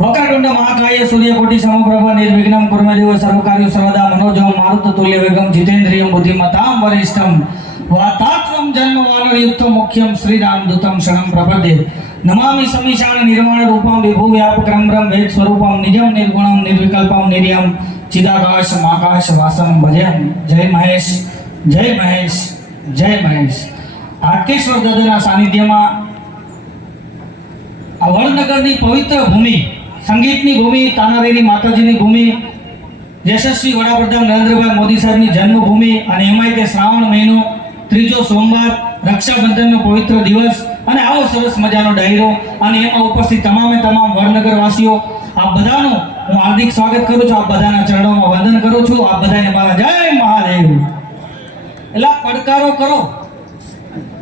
વક્રતુંડ મહાકાય સૂર્યકોટિ સમપ્રભ નિર્વિઘ્નમ કુર્મે દેવ સર્વકાર્ય સર્વદા મનોજમ મારુતતુલ્ય વેગમ જીતેન્દ્રિયમ બુદ્ધિમતામ વરિષ્ઠમ વાતાત્મમ જન્મ વાનરયુક્તમ મુખ્યમ શ્રીરામદૂતમ શરણં પ્રપદ્યે નમામિ સમીશાન નિર્વાણ રૂપમ વિભુ વ્યાપકમ બ્રહ્મ વેદ સ્વરૂપમ નિજમ નિર્ગુણમ નિર્વિકલ્પમ નિર્યમ ચિદાકાશ માકાશ વાસનમ ભજેમ. જય મહેશ, જય મહેશ, જય મહેશ. હાટકેશ્વર દાદાના સાનિધ્યમાં આ વડનગરની પવિત્ર ભૂમિ, સંગીતની ભૂમિ, તાનારીની માતાજીની ભૂમિ, યશસ્વી વડાપ્રધાન નરેન્દ્રભાઈ મોદી સાહેબની જન્મભૂમિ અને એમાંય તે શ્રાવણ મહિનો, ત્રીજો સોમવાર, રક્ષાબંધનનો પવિત્ર દિવસ અને આવો સરસ મજાનો ડાયરો અને એમાં ઉપસ્થિત તમામે તમામ વડનગરવાસીઓ, આ બધાનું હું હાર્દિક સ્વાગત કરું છું. આપ બધાના ચરણોમાં વંદન કરું છું. આપ બધાને મારા જય મહાદેવ. એટલે પડકારો કરો,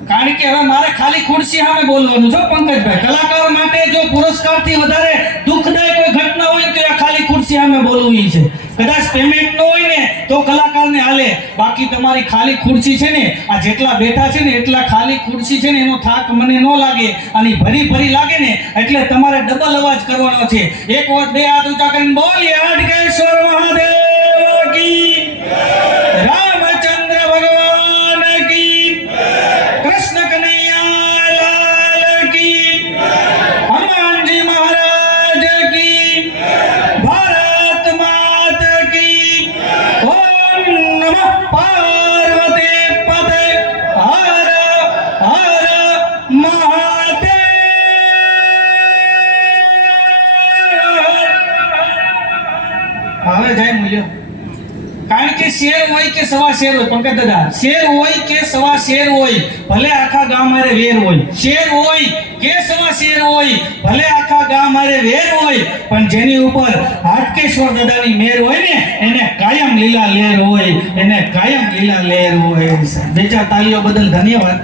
કારણ કે હવે મારે ખાલી ખુરશી સામે બોલવાનું છે પંકજભાઈ. કલાકાર માટે જો પુરસ્કારથી વધારે દુઃખદાયક કોઈ ઘટના હોય તો આ ખાલી ખુરશી સામે બોલવું છે. કદાચ પેમેન્ટ ન હોય ને તો કલાકારને હાલે, બાકી તમારી ખાલી ખુરશી છે ને, આ જેટલા બેઠા છે ને એટલા ખાલી ખુરશી છે ને એનો થાક મને ન લાગે અને ભરી ભરી લાગે ને એટલે તમારે ડબલ અવાજ કરવાનો છે. એક વખત બે હાથ ઊંચા કરીને બોલીએ હાટકેશ્વર મહાદેવ કી, રામચંદ્ર ભગવાન કી, કૃષ્ણ કનૈયા લાલ કી, હનુમાનજી મહારાજ કી, ભારત માતા કી. ઓમ નમઃ પાર્વતી પતે, હર હર મહાદેવ. હવે જય મૂલ્યો. કારણ કે શેર હોય કે સવા શેર હોય, પંકજ દાદા, શેર હોય કે સવા શેર હોય, ભલે આખા ગામ મારે વેર હોય, શેર હોય કે સવા શેર હોય, ભલે આખા ગામ મારે વેર હોય, પણ જેની ઉપર હાટકેશ્વર દાદાની મેર હોય ને એને કાયમ લીલા લેર હોય, એને કાયમ લીલા લેર હોય. બે ચાર તાળીઓ બદલ ધન્યવાદ.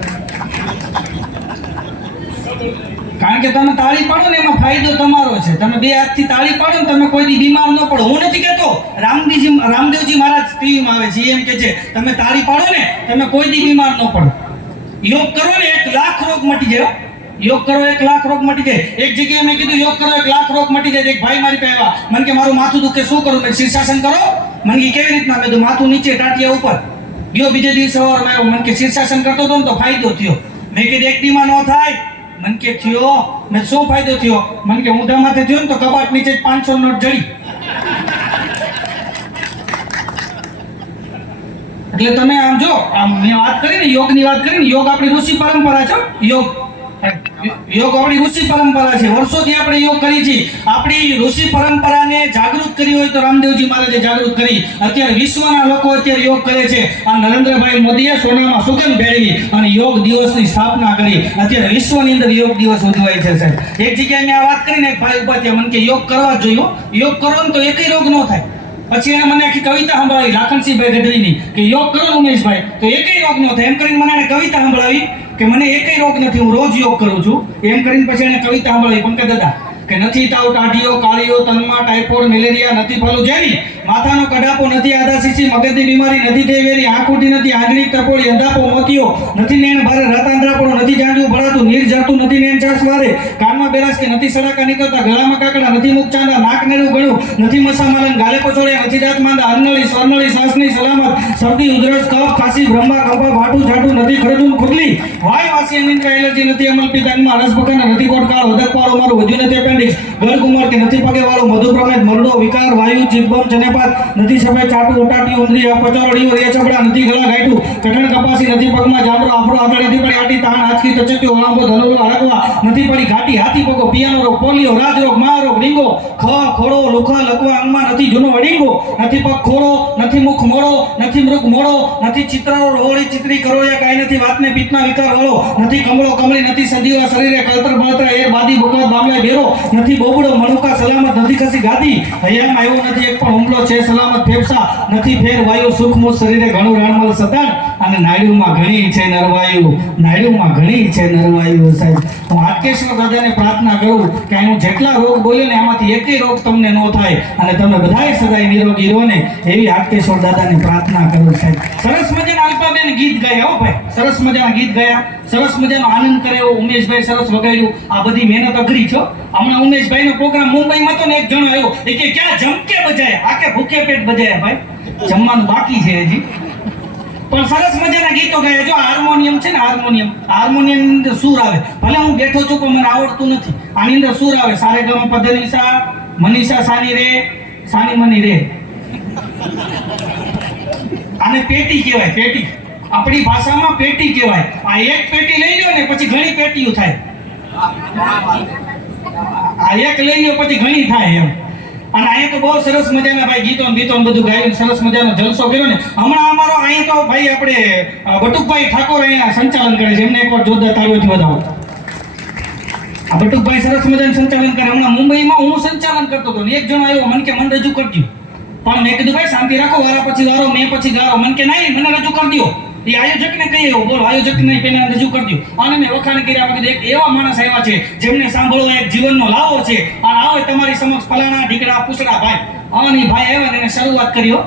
કારણ કે તમે તાળી પાડો ને એમાં ફાયદો તમારો છે. તમે બે હાથથી તાળી પાડો ને તમે કોઈ દી બીમાર ન પડો. હું નથી કહેતો, રામદેવજી મહારાજ ટીવીમાં આવે છે એમ કે છે તમે તાળી પાડો ને તમે કોઈ દી બીમાર ન પડો. યોગ કરો ને 1 લાખ રોગ મટી જાય. યોગ કરો 1 લાખ રોગ મટી જાય. એક જગ્યાએ મેં કીધું યોગ કરો 1 લાખ રોગ મટી જાય. એક ભાઈ મારી પાસે આવ્યા, મને કે મારું માથું દુખે શું કરું? મેં શીર્ષાસન કરો. મને કે કેવી રીતના? મેં કીધું માથું નીચે ટાટિયા ઉપર. ગયો બીજે દિવસે સવારમાં આવ્યો, મને કે શીર્ષાસન કરતો હતો ને તો ફાયદો થયો. મેં કીધું એક દીમાં ન થાય. મને કે થયો. મેં શું ફાયદો થયો? મને કે ઊંધા માથે થયો ને તો કબાટ નીચે 500 નોટ જડી. એટલે તમે આમ જો, આમ મેં વાત કરી ને યોગની વાત કરી ને, યોગ આપણી ઋષિ પરંપરા છે. યોગ આપણી ઋષિ પરંપરા છે. વર્ષોથી આપણે યોગ કરી છે. આપણી ઋષિ પરંપરાને જાગૃત કરી હોય તો રામદેવજી મહારાજે જાગૃત કરી. અત્યારે વિશ્વના લોકો અત્યારે યોગ કરે છે. આ નરેન્દ્રભાઈ મોદીએ સોનામાં સુગંધ ભેળવી અને યોગ દિવસની સ્થાપના કરી. અત્યારે વિશ્વની અંદર યોગ દિવસ ઉજવાય છે. સાહેબ, એક જગ્યાએ મેં આ વાત કરીને એક ભાઈ ઉભા થયા, મને કે યોગ કરવા જોઈએ. યોગ કરો ને તો એકય રોગ ન થાય. પછી એને મને આખી કવિતા સંભળાવી લાખનસિંહભાઈ ગઢવીની કે યોગ કરો ઉમેશભાઈ તો એકય રોગ ન થાય. એમ કરીને મને એને કવિતા સંભળાવી કે મને એકય રોગ નથી, હું રોજ યોગ કરું છું. એમ કરીને પછી એને કવિતા સંભળાવી પંકજ દાદા કે નથી તાવ ટાઢીઓ કાળીઓ તનમાં ટાઇફોઇડ મેલેરિયા નથી ફાલું જેની માથાનો કડાપો નથી આદાસીસી મગજની બીમારી નથી દેવેરી આંખોટી નથી આંગળી ટપોળી અંધાપો મોતિયો નથી નેણ ભારે રાતાંદ્રાપણો નથી જાંજવું ભરાતું નીર જાતું નથી નેણ ચાસ વારે કાનમાં બેરાસ કે નથી સડાકા નીકળતા ગળામાં કાકડા નથી મુખ ચાંદા નાક નેરું ગળું નથી મસામાલન ગાલે પછોડ્યા નથી દાંત માંદા અન્નળી સ્વર્ણળી શ્વાસની સલામત શરદી ઉધરસ કફ ખાંસી બ્રહ્મા કંપા ભાટું ઝાટું નથી ખરજું ખુરલી વાય વાસી નિંદ્રા એલર્જી નથી અમલપી દાનમાં રસપકાના નથી કોટકાળ ઉદકપાળો મારું વધુ નથી એપેન્ડિક્સ ગળકુમાર કે નથી પગે વાળો મધુપ્રમેદ મરડો વિકાર વાયુ જીભમ જનેપાત નથી સફેદ ચાટુ ઓટાટી ઉંદરી પચોરડીઓ રે છબડા નથી ગળા ગાયઠું કઠણ કપાસી નથી પગમાં જામડો આફરો આતળ નથી પડી આટી તાણ આંચકી તચક્યો ઓળાંબો ધનુરો અડકવા નથી પડી ઘાટી હાથી પગો પિયાનો રોગ પોલિયો રાજરોગ મહારોગ રીંગો ખ ખોડો લુખા લકવા અંગમાં નથી જૂનો અડીંગો નથી પગ ખોડો નથી મુખ મોડો નથી મૃગ મોડો નથી ચિત્રાઓ રોહળી ચિત્રી કરોયા કાંઈ નથી વાતને પિત્તના વિકાર વાળો નથી કમળો કમળી નથી સજીવા શરીરે કળતર બળતર એ બાદી બુકત બામલા બેરો નથી બોબડો મણુકા સલામત નથી ખસી ગાદી હૈયામાં આવ્યો નથી એક પણ હુમલો છે સલામત ફેફસા નથી ફેર વાયુ સુખમુખ શરીરે ઘણું રાણમલ સતાણ અને નાડ્યુમાં ઘણી છે નરવાયું, નાડ્યુમાં ઘણી છે નરવાયું. સાહેબ, હું હાટકેશ્વર દાદાને પ્રાર્થના કરું કે હું જેટલા રોગ બોલ્યો ને એમાંથી એકેય રોગ તમને ન થાય અને તમે બધાય સદાય નિરોગી રહો ને એવી હાટકેશ્વર દાદાને પ્રાર્થના કરું. સાહેબ, સરસ મજાના અલ્પાબેન ગીત ગાયા. હો ભાઈ, સરસ મજાના ગીત ગાયા, સરસ મજાનો આનંદ કર્યો. ઉમેશભાઈ સરસ વગાડ્યું. આ બધી મહેનત અઘરી છો. હમણાં ઉમેશભાઈનો પ્રોગ્રામ મુંબઈમાં હતો ને એક જણો આવ્યો એ કે ક્યાં જમકે બજાયા, આ કે ભૂખે પેટ બજાયા. ભાઈ, જમવાનું બાકી છે હજી, પણ સરસ મજાના ગીતો ગાયા. જો હાર્મોનિયમ છે ને, હાર્મોનિયમ ની અંદર સૂર આવે. ભલે હું બેઠો છું પણ મને આવડતું નથી. આની અંદર સૂર આવે. સારે ગમ પધનિસા મનીષા સાની રે સાની મની રે. આને પેટી કહેવાય, પેટી. આપણી ભાષામાં પેટી કહેવાય. આ એક પેટી લઈ લ્યો ને પછી ઘણી પેટીઓ થાય. આ એક લઈ લ્યો પછી ઘણી થાય એમ. અને અહીંયા તો બહુ સરસ મજાના ભાઈ ગીતો બધું ગાયું, સરસ મજાનો જલસો કર્યો ને. હમણાં અમારો અહીં તો ભાઈ આપણે બટુકભાઈ ઠાકોર અહીંયા સંચાલન કરે છે. એમને એકવાર જોરદાર તાળીઓથી વધાવો. આ બટુકભાઈ સરસ મજાનું સંચાલન કરે. હમણાં મુંબઈમાં હું સંચાલન કરતો હતો ને એક જણો આવ્યો, મને કે મને રજૂ કરજો. પણ મેં કીધું ભાઈ શાંતિ રાખો, વારા પછી વારો, મેં પછી ગારો. મને કે નહીં, મને રજૂ કરી દો. એ આયોજકને કહીએ એવું, બોલો આયોજકને પેલા રજૂ કરી દો. અને મેં વખાણ કર્યા. મેં કીધું એક એવા માણસ આવ્યા છે જેમને સાંભળવો એક જીવનનો લાવો છે. અને આવે તમારી સમક્ષ ફલાણા ઢીકડા પૂછડા ભાઈ. અને ભાઈ આવ્યા ને એને શરૂઆત કર્યો.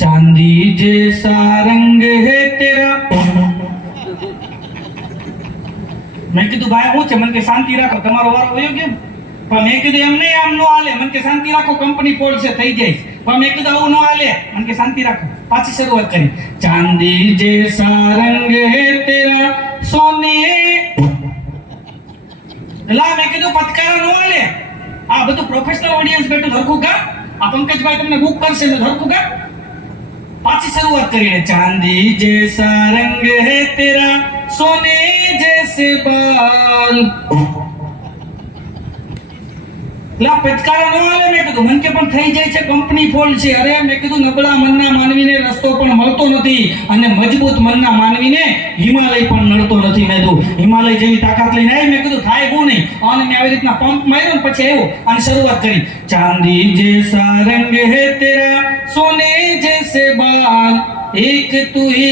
ચાંદી જૈસા રંગ હે તેરા. મેં કીધું ભાઈ શું છે? મને કે શાંતિ રાખો, તમારો વારો વયો ગયો. પણ મેં કીધું એમ નહીં, આમ નો હાલે. મને કે શાંતિ રાખો, કંપની ફોલ્ડ છે, થઈ જાય. પણ મેં કીધું આવું નો હાલે. મને કે શાંતિ રાખો. પાછી શરૂઆત કરી. ચાંદી જૈસા રંગ હે તેરા સોને. લા મેં કીધું પતકારા નો હાલે. આ બધું પ્રોફેશનલ ઓડિયન્સ બેઠું ધરખું કા. આ પંકજભાઈ તમને બુક કરશે ને ધરખું કા. પાછી શરૂઆત કરીને ચાંદી જૈસા રંગ હે તેરા સોને જૈસે બાલ. લા પચકારા નો હાલે. મેં કીધું મન કે પણ થઈ જાય છે, કંપની ફોલ્ડ છે. અરે મેં કીધું નબળા મનના માનવીને રસ્તો પણ મળતો નથી અને મજબૂત મનના માનવીને હિમાલય પણ નડતો નથી. મેં કીધું હિમાલય જેવી તાકાત લઈને આવી. મેં કીધું થાય હું નહીં. અને મેં આવી રીતના પંપ માર્યો ને પછી આવ્યો અને શરૂઆત કરી. ચાંદી જૈસા રંગ હે તેરા સોને જૈસે બાલ. एक तू ही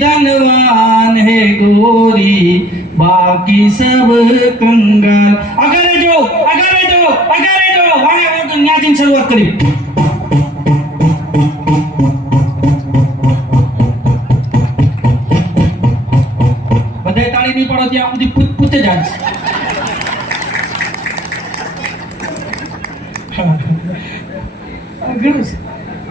धनवान है गोरी, बाकी सब कंगाल. अगरे जो वाह ન્યાથી શરૂઆત કરી. બધાય તાળી નહીં પડો ત્યાં સુધી પૂછે જ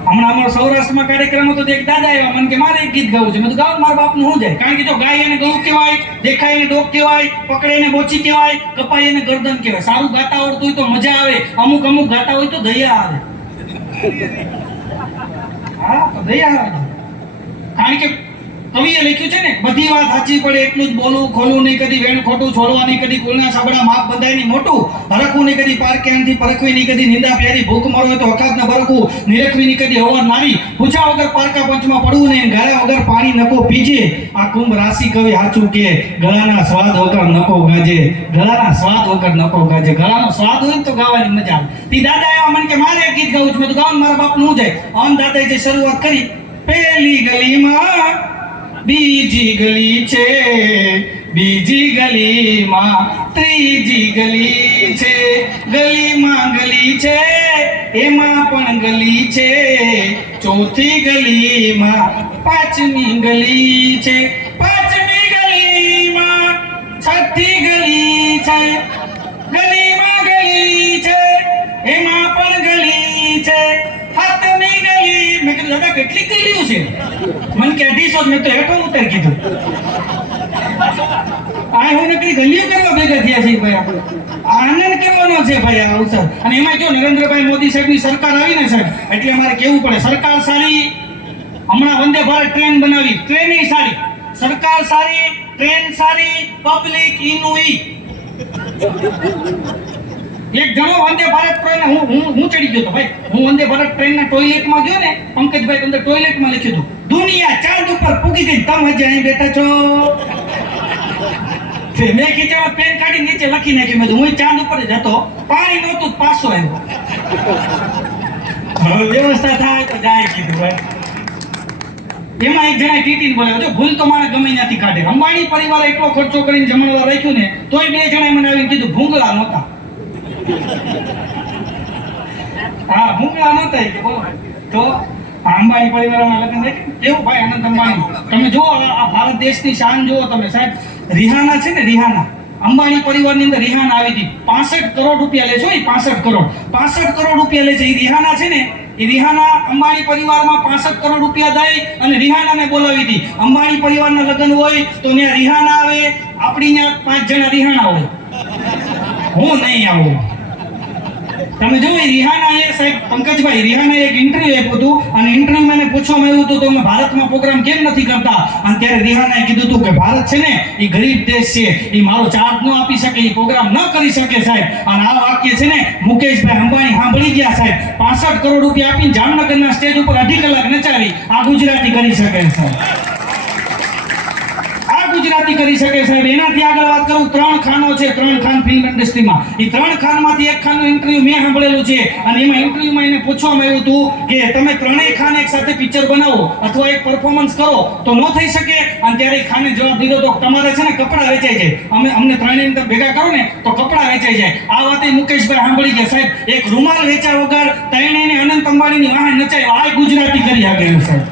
હમણાં અમારો સૌરાષ્ટ્રમાં કાર્યક્રમ હતો તો એક દાદા આવ્યા. મને કે મારે એક ગીત ગાવું છે. મેં તો ગાવ મારા બાપનું શું જાય. કારણ કે જો ગાય એને ગૌ કહેવાય, દેખાય એને ડોક કહેવાય, પકડે એને બોચી કહેવાય, કપાય એને ગરદન કહેવાય. સારું ગાતા આવડતું હોય તો મજા આવે. અમુક ગાતા હોય તો દયા આવે. હા, તો દયા આવે. કારણ કે કવિએ લખ્યું છે ને, બધી વાત સાચી પડે એટલું જ બોલવું, ખોલવું નહીં કદી, વેણ ખોટું છોડવા નહીં કદી, કુલના સાબડા માપ બંધાય નહીં મોટું, હરખવું નહીં કદી, પારક્યાંથી પરખવી નહીં કદી, નિંદા પ્યારી ભૂખ મરો હોય તો વખાત ન બરખવું, નિરખવી નહીં કદી હવર નારી, પૂછા વગર પારકા પંચમાં પડવું નહીં, ગાળ્યા વગર પાણી નકો પીજે. આ કુંભ રાશિ કવિ સાચું કે ગળાના સ્વાદ વગર નકો ગાજે, ગળાના સ્વાદ વગર નકો ગાજે. ગળાનો સ્વાદ હોય ને તો ગાવાની મજા આવે. તી દાદા આવ્યા, મને કે મારે એક ગીત ગાવું છે. મેં તો ગાવાનું મારા બાપનું હું જાય. આમ દાદાએ જે શરૂઆત કરી, પેલી ગલીમાં બીજી ગલી છે, બીજી ગલીમાં ત્રીજી ગલી છે, ગલીમાં ગલી છે એમાં પણ ગલી છે, ચોથી ગલીમાં પાંચમી ગલી છે, પાંચમી ગલીમાં છઠ્ઠી ગલી છે, ગલીમાં ગલી છે એમાં પણ ગલી છે, સાતમી ગલી. મેં કીધું દાદા કેટલી ગલીઓ છે? મને કે 250. મેં તો હેઠો ઉતર કીધું. આ હું નકરી ગલીઓ કરવા ભેગા થયા છે ભાઈ. આપણે આનંદ કરવાનો છે ભાઈ આ અવસર. અને એમાં જો નરેન્દ્રભાઈ મોદી સાહેબની સરકાર આવી ને સાહેબ, એટલે અમારે કેવું પડે. સરકાર સારી, હમણાં વંદે ભારત ટ્રેન બનાવી, ટ્રેન સારી, સરકાર સારી, ટ્રેન સારી, પબ્લિક ઈનું ઈ. એક જણો વંદે ભારત ટ્રેન હું ચડી ગયો તો ભાઈ. હું વંદે ભારત ટ્રેનના ટોયલેટમાં ગયો ને, પંકજભાઈ અંદર ટોયલેટમાં લખ્યું હતું, દુનિયા ચાંદ ઉપર પૂગી ગઈ, તમે હજી અહીં બેઠા છો. મેં ખીચામાં પેન કાઢી નીચે લખી નાખ્યું. મેં હું ચાંદ ઉપર જ હતો, પાણી નહોતું, પાછો આવ્યો. વ્યવસ્થા થાય તો જાય કીધું ભાઈ. એમાં એક જણા ટીટીને બોલાવ્યો, જો ભૂલ તો મારે ગમે ત્યાંથી કાઢે. અંબાણી પરિવારે એટલો ખર્ચો કરીને જમણવાર રાખ્યું ને, તોય બે જણાએ મને આવીને કીધું ભૂંગળા નહોતા. હા, ભૂંગળા નહોતા કે બોલો. તો અંબાણી પરિવારના લગ્ન દેખે કેવું ભાઈ અનંત અંબાણી. તમે જુઓ આ ભારત દેશની શાન જુઓ તમે સાહેબ. રિહાના છે ને, રિહાના અંબાણી પરિવારની અંદર રિહાના આવી હતી. 65 કરોડ રૂપિયા લે છે. 65 કરોડ રૂપિયા લે છે. એ રિહાના છે ને, એ રિહાના અંબાણી પરિવારમાં 65 કરોડ રૂપિયા દઈ અને રિહાનાને બોલાવી હતી. અંબાણી પરિવારના લગ્ન હોય તો ત્યાં રિહાના આવે, આપણી ત્યાં 5 જણા રિહાના હોય. હું નહીં આવું. તમે જો રિહાના એ સાહેબ પંકજભાઈ રિહાના એક ઇન્ટરવ્યુ આપ્યું હતું અને ઇન્ટરવ્યુ મને પૂછવામાં આવ્યું હતું તો અમે ભારતમાં પ્રોગ્રામ કેમ નથી કરતા, અને ત્યારે રિહાનાએ કીધું હતું કે ભારત છે ને એ ગરીબ દેશ છે, એ મારો ચાર્જ ન આપી શકે, એ પ્રોગ્રામ ન કરી શકે સાહેબ. અને આ વાક્ય છે ને મુકેશભાઈ અંબાણી સાંભળી ગયા સાહેબ. 65 કરોડ રૂપિયા આપીને જામનગરના સ્ટેજ ઉપર 2.5 કલાક નચાવી આ ગુજરાતી કરી શકે સાહેબ. ગુજરાતી કરી શકે સાહેબ. એનાથી આગળ વાત કરું, 3 ખાનો છે, 3 ખાન ફિલ્મ ઇન્ડસ્ટ્રીમાં. એ 3 ખાનમાંથી એક ખાનનું ઇન્ટરવ્યુ મેં સાંભળેલું છે અને એમાં ઇન્ટરવ્યુમાં એને પૂછવામાં આવ્યું હતું કે તમે 3 ખાન એક સાથે પિક્ચર બનાવો અથવા એક પરફોર્મન્સ કરો તો ન થઈ શકે. અને ત્યારે ખાને જવાબ દીધો તો તમારે છે ને કપડા વેચાઈ જાય, અમને 3 અંદર ભેગા કરો ને તો કપડા વેચાઈ જાય. આ વાતે મુકેશભાઈ સાંભળી ગયા સાહેબ. એક રૂમાલ વેચ્યા વગર ત્રણેયને અનંત અંબાણીની વાહે નચાય. આ ગુજરાતી કરી આગળ સાહેબ.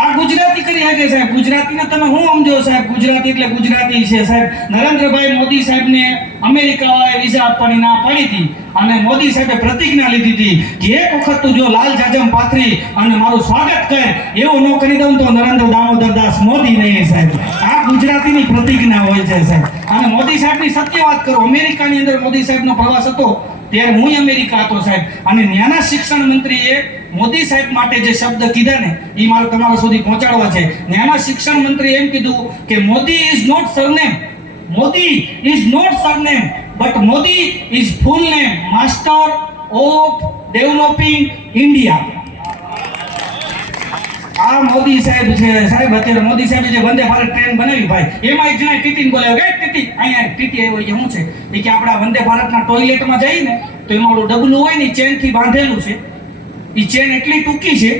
આ ગુજરાતી કરી શકે સાહેબ. ગુજરાતીને તમે શું સમજો સાહેબ? ગુજરાતી એટલે ગુજરાતી છે સાહેબ. નરેન્દ્રભાઈ મોદી સાહેબને અમેરિકાવાળાએ વિઝા આપવાની ના પાડી હતી અને મોદી સાહેબે પ્રતિજ્ઞા લીધી હતી કે એક વખત તું જો લાલ જાજમ પાથરી અને મારું સ્વાગત કર, એવું ન કરી દઉં તો નરેન્દ્ર દામોદર દાસ મોદી નહીં સાહેબ. આ ગુજરાતીની પ્રતિજ્ઞા હોય છે સાહેબ. અને મોદી સાહેબની સત્ય વાત કરું, અમેરિકાની અંદર મોદી સાહેબનો પ્રવાસ હતો ત્યારે હું અમેરિકા હતો સાહેબ. અને ત્યાંના શિક્ષણ મંત્રીએ મોદી સાહેબ માટે જે શબ્દ કીધા ને એ મારે તમારા સુધી પહોંચાડવા છે. ત્યાંના શિક્ષણ મંત્રીએ એમ કીધું કે Modi is not surname, Modi is not surname but Modi is full name, master of developing India. આ મોદી સાહેબ છે સાહેબ. અત્યારે મોદી સાહેબે જે વંદે ભારત ટ્રેન બનાવી ભાઈ, એમાં એક જણા ટીટીને બોલાવ્યો કે ટીટી અહીંયા ટીટી આવ્યો કે શું છે એ કે આપણા વંદે ભારતના ટોયલેટમાં જઈએ ને તો એમાં ઓલું ડબલું હોય ને ચેનથી બાંધેલું છે. એ ચેન એટલી ટૂંકી છે,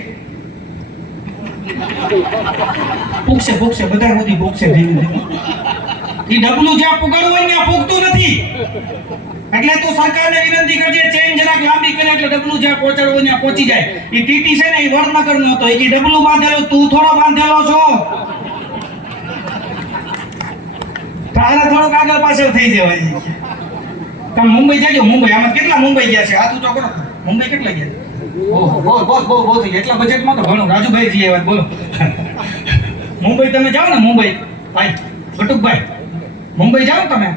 પૂગશે બધા સુધી પૂગશે ધીમે ધીમે. એ ડબલું જ્યાં પુગાડવું હોય ત્યાં પૂગતું નથી. એટલે તું સરકારને વિનંતી કરજે ચેન જરાક લાંબી કરે એટલે ડબલું જ્યાં પહોંચાડવું હોય ત્યાં પહોંચી જાય. એ ટીટી છે ને એ વડનગરનો હતો. એ કે ડબલું બાંધેલું, તું થોડો બાંધેલો છો, તારે થોડુંક આગળ પાછળ થઈ જવાય. તમે મુંબઈ જાજો. મુંબઈ આમાં કેટલા મુંબઈ ગયા છે? હાથ ઊંચો કરો. મુંબઈ કેટલા ગયા? બહુ થઈ ગયા. એટલા બજેટમાં તો ઘણું. રાજુભાઈ જી વાત બોલો. મુંબઈ તમે જાઓ ને, મુંબઈ ભાઈ બટુકભાઈ, મુંબઈ જાઓ તમે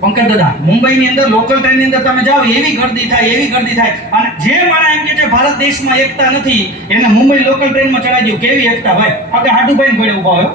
પંકજ દાદા, મુંબઈની અંદર લોકલ ટ્રેનની અંદર તમે જાઓ એવી ગર્દી થાય. અને જે માણસ એમ કે છે ભારત દેશમાં એકતા નથી એને મુંબઈ લોકલ ટ્રેનમાં ચડાવી દો. કેવી એકતા ભાઈ? આગળ હાડુભાઈ ઘોડે ઉભા હોય.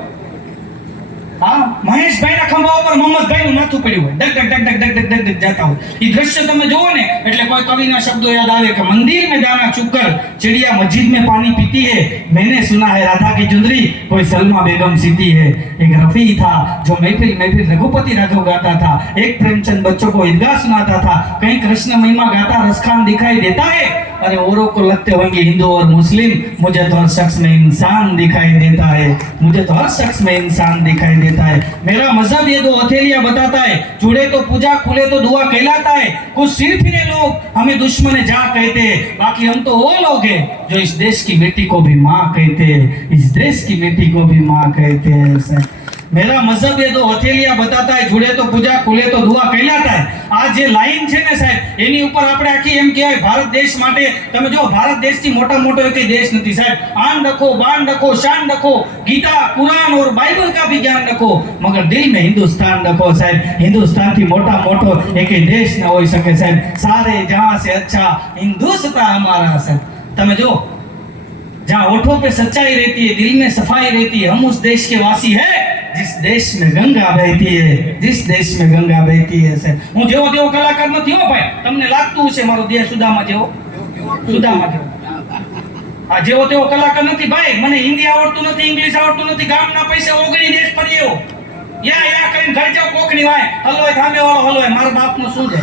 હા, મહેશભાઈના ખંભા ઉપર મોહમ્મદભાઈનું માથું પડ્યું હોય, ડગ ડગ ડગ ડગ ડગ ડગ જાતા હોય. એ દ્રશ્ય તમે જોવો ને એટલે કોઈ કવિના શબ્દો યાદ આવે કે મંદિર में दाना चुककर चिड़िया मस्जिद में पानी पीती है, मैंने सुना है राधा की चुंदरी कोई सलमा बेगम सीती है. एक रफी था जो महफिल रघुपति राघव गाता था, एक प्रेमचंद बच्चों को ईदगाह सुनाता था, कहीं कृष्ण महिमा गाता रसखान दिखाई देता है. अरे औरों को लगते होंगे हिंदू और मुस्लिम, मुझे तो हर शख्स में इंसान दिखाई देता है, मुझे तो हर शख्स में इंसान दिखाई देता है. मेरा मजहब ये दो हथेलियां बताता है, जुड़े तो पूजा खुले तो दुआ कहलाता है. कुछ सिर फिरे लोग हमें दुश्मन जा कहते हैं, बाकी हम तो वो लोग हैं जो इस देश की बेटी को भी माँ कहते हैं, इस देश की बेटी को भी माँ कहते हैं. मेरा मजहब ये दो हथेलियां बताता है, जुड़े तो पूजा खुले तो दुआ कहलाता है. આ જે લાઈન છે ને સાહેબ એની ઉપર આપણે આખી એમ કહેવાય ભારત દેશ માટે. તમે જો ભારત દેશથી મોટો એક દેશ નથી સાહેબ. આન રખો, બાન રખો, શાન રખો, ગીતા, कुरान और बाइबल का भी ज्ञान रखो, मगर दिल में हिंदुस्तान रखो साहब. हिंदुस्तान થી મોટો એક દેશ ન હોઈ શકે સાહેબ. सारे जहां से अच्छा हिंदुस्तान हमारा साहब. તમે જો जहां होठों पे सच्चाई रहती है, दिल में सफाई रहती है, हम उस देश के वासी हैं जिस देश में गंगा बहती है, जिस देश में गंगा बहती है सर. હું જેવો તેવો કલાકાર નથી હો ભાઈ. તમને લાગતું હશે મારો દેહ સુદામા જેવો. આ જેવો તેવો કલાકાર નથી ભાઈ. મને હિન્દી આવડતું નથી, ઇંગ્લિશ આવડતું નથી, ગામના પૈસે ઓગણી દેશ ફર્યો. યા કરીને ઘર જાવ કોકની વાય હલવાય થામે વાળો હલવાય. મારા બાપનું શું છે?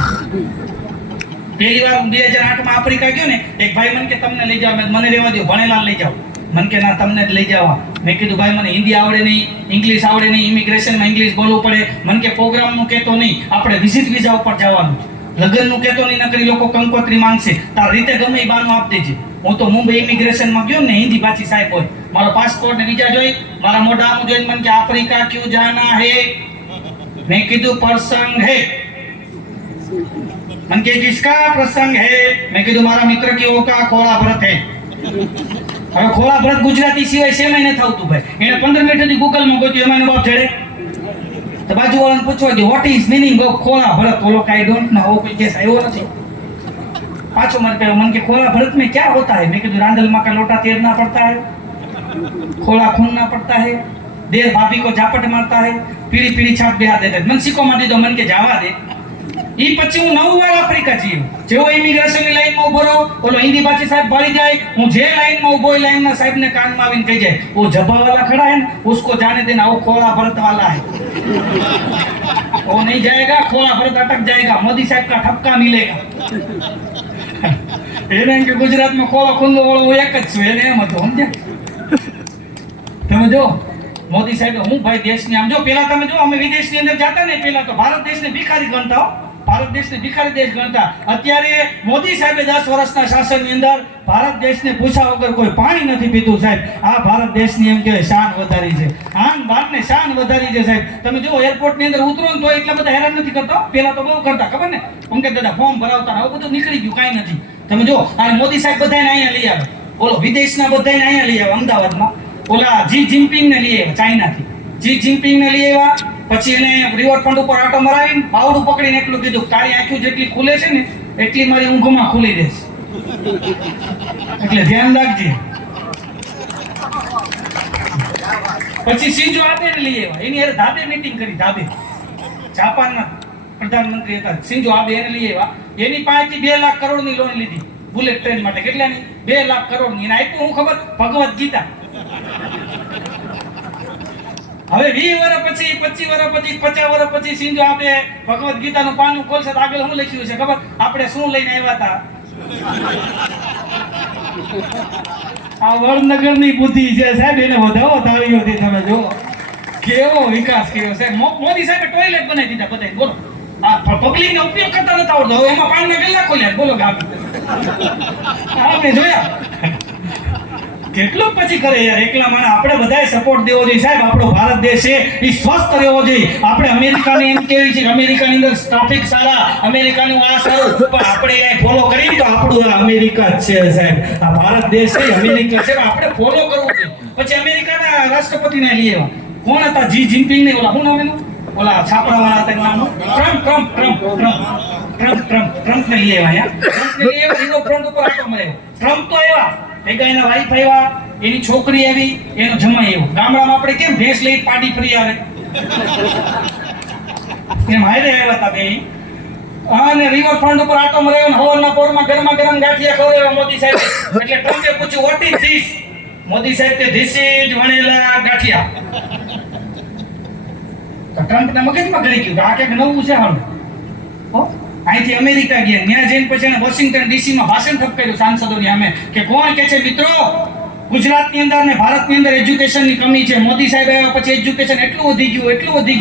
પહેલી વાર 2008 માં આફ્રિકા ગયો ને, એક ભાઈ મને કે તમને લઈ જાવ, મને રહેવા દો, ભણેલા લઈ જાવ. મને કે ના તમને જ લઈ જવા. મેં કીધું ભાઈ મને હિન્દી આવડે નહીં, ઇંગ્લિશ આવડે નહીં, ઇમિગ્રેશનમાં ઇંગ્લિશ બોલવું પડે. મને કે પ્રોગ્રામનું કહેતો નહીં, આપણે વિઝિટ વિઝા ઉપર જવાનું છે. લગ્નનું કહેતો નહીં, નકરી લોકો કંકોત્રી માંગશે. તાર રીતે ગમે એ બાનું આપી દેજે. હું તો મુંબઈ ઇમિગ્રેશનમાં ગયો ને, હિન્દી પાછી સાહેબ હોય, મારો પાસપોર્ટ ને વિઝા જોઈ, મારા મોઢા આમ જોઈને મને કે આફ્રિકા ક્યું જાના હે. મેં કીધું પ્રસંગ હે. मन के किसका प्रसंग है? मैं कीधु मारा मित्र केवो का खोला भरत है. હવે ખોલા ભરત ગુજરાતી સિવાય સેમે ન થાવતું ભાઈ. એને 15 મિનિટ સુધી ગૂગલ માં ગોત્યું, એમાં બાપ જડે તો બાજુવાળાને પૂછવા દે વોટ ઇઝ મીનિંગ ઓફ ખોલા ભરત. ઓલો કાઈ ડોન્ટ નો, ઓ કોઈ કેસ આવ્યો નથી. પાછો મને કહ્યું, મને કે ખોલા ભરત में क्या होता है? मैं कीधु रांदल मां का लोटा तैरना पड़ता है, खोला खूनना पड़ता है, देर भाभी को झापट मारता है, पीड़ी पीड़ी छाप बिहार देते. मन सिक्को मार दीधो, मन के जावा दे. ઈ પછી હું 9 વાર આફ્રિકા જીવ. જેવો ઇમિગ્રેશન ની લાઈન માં ઉભો રહો, ઓલો હિન્દી પાછી સાહેબ ભાળી જાય, હું જે લાઈન માં ઉભો, લાઈન ના સાહેબ ને કાન માં આવીને કહી જાય, ઓ જબ્બા વાલા ખડા है ना, उसको जाने देना, वो खोला भरत वाला है, वो नहीं जाएगा, खोला भरत अटक जाएगा, मोदी साहब का ठपका मिलेगा. એને એમ કે ગુજરાતમાં ખોલો ખુલ્લો વાળો એક જ છું, એને એમ હતું. સમજ્યા તમે? જો મોદી સાહેબ હું ભાઈ દેશની આમ જો પેલા તમે જો અમે વિદેશની અંદર જતા ને, પેલા તો ભારત દેશને ભિખારી ગણતા હો, ભારત દેશને ભિખારી દેશ ગણતા. અત્યારે મોદી સાહેબે 10 વર્ષના શાસનની અંદર ભારત દેશને પૂછા વગર કોઈ પાણી નથી પીતું સાહેબ. આ ભારત દેશની એમ કે શાન વધારી છે, આન બાનને શાન વધારી છે સાહેબ. તમે જો એરપોર્ટ ની અંદર ઉતરો ને તો એટલા બધા હેરાન નથી કરતા. પેલા તો બહુ કરતા, ખબર ને, પંકજ દાદા ફોર્મ ભરાવતા, હવે બધું નીકળી ગયું, કાંઈ નથી. તમે જો અને મોદી સાહેબ બધાને અહીંયા લઈ આવે, બોલો વિદેશના બધાને અહીંયા લઈ આવે. અમદાવાદમાં ઓલા જી જિનપિંગ ને લઈ આવ્યા ચાઇનાથી, જી જિનપિંગ ને લઈ આવ્યા. પછી એને રિવરફ્રન્ટ ઉપર આટો મરાવીને બાવડું પકડીને એટલું કીધું, તારી આંખો જેટલી ખુલે છે ને એટલી મારી ઊંઘમાં ખુલી રહેશે, એટલે ધ્યાન રાખજે. પછી શિન્ઝો આબેને લઈ આવ્યા, એની હારે ધાબે મીટિંગ કરી. ધાબે જાપાનના પ્રધાનમંત્રી હતા શિન્ઝો આબે, એને લઈ આવ્યા. એની પાસેથી 2 લાખ કરોડની લોન લીધી બુલેટ ટ્રેન માટે. કેટલાની? 2 લાખ કરોડની. એને આપ્યું હું ખબર? ભગવદ ગીતા. હવે 20 વર્ષ પછી, 25 વર્ષ પછી, 50 વર્ષ પછી શિન્ઝો આબે ભગવદ ગીતાનું પાનું ખોલશે તો આગળ શું લખ્યું છે ખબર? આપણે શું લઈને આવ્યા હતા? આ વડનગરની બુદ્ધિ છે સાહેબ, એને વધાવો તાળીઓથી. તમે જો કેવો વિકાસ કર્યો છે. મોદી સાહેબે ટોયલેટ બનાવી દીધા બધાય. બોલો આ પબ્લિક ને ઉપયોગ કરતા નતા આવડતો, હવે એમાં પાણીના ગલ્લા ખોલ્યા. બોલો ગામ આપણે જોયા કેટલું પછી કરે યાર. એકલા માણસ આપણે બધાએ સપોર્ટ દેવો જોઈએ સાહેબ. આપણો ભારત દેશ છે એ સ્વસ્થ રહેવો જોઈએ. આપણે અમેરિકાની એમ કહેવી છે કે અમેરિકાની અંદર ટ્રાફિક સારા, અમેરિકાનું આ સારું, પણ આપણે એ ફોલો કરીએ તો આપણું અમેરિકા જ છે સાહેબ. આ ભારત દેશ છે અમેરિકા છે, આપણે ફોલો કરવું જોઈએ. પછી અમેરિકાના રાષ્ટ્રપતિને લઈ આવ્યા. કોણ હતા? જી જિનપિંગ ને ઓલા શું નામ એનું? ઓલા છાપરા વાળા હતા, નામ ટ્રમ્પ ને લઈ આવ્યા. ટ્રમ્પ ને લઈ આવ્યા, રિવરફ્રન્ટ ઉપર આટો મરાયો. ટ્રમ્પ તો આવ્યા, ભેગા એના વાઈફ આવ્યા, એની છોકરી આવી, એનો જમાઈ આવ્યો. ગામડામાં આપણે કેમ ભેંસ લઈ પાડી ફરી આવે એમ હારે આવ્યા હતા બે. અને રિવરફ્રન્ટ ઉપર આટો મરાયો ને હવરના પોરમાં ગરમા ગરમ ગાંઠિયા ખવડાવ્યા મોદી સાહેબ. એટલે ટ્રમ્પે પૂછ્યું વોટ ઇઝ ધીસ? મોદી સાહેબ કે ધીસ ઇઝ વણેલા ગાંઠિયા. તો ટ્રમ્પના મગજમાં કરી ગયું આ કંઈક નવું છે. હાલ અહીંથી અમેરિકા ગયા, ત્યાં જઈને પછી એને વોશિંગ્ટન ડીસીમાં ભાષણ ઠપકાર્યું સાંસદોની સામે કે કોણ કે છે મિત્રો ગુજરાતની અંદર ને ભારતની અંદર એજ્યુકેશનની કમી છે. મોદી સાહેબ આવ્યા પછી એજ્યુકેશન એટલું વધી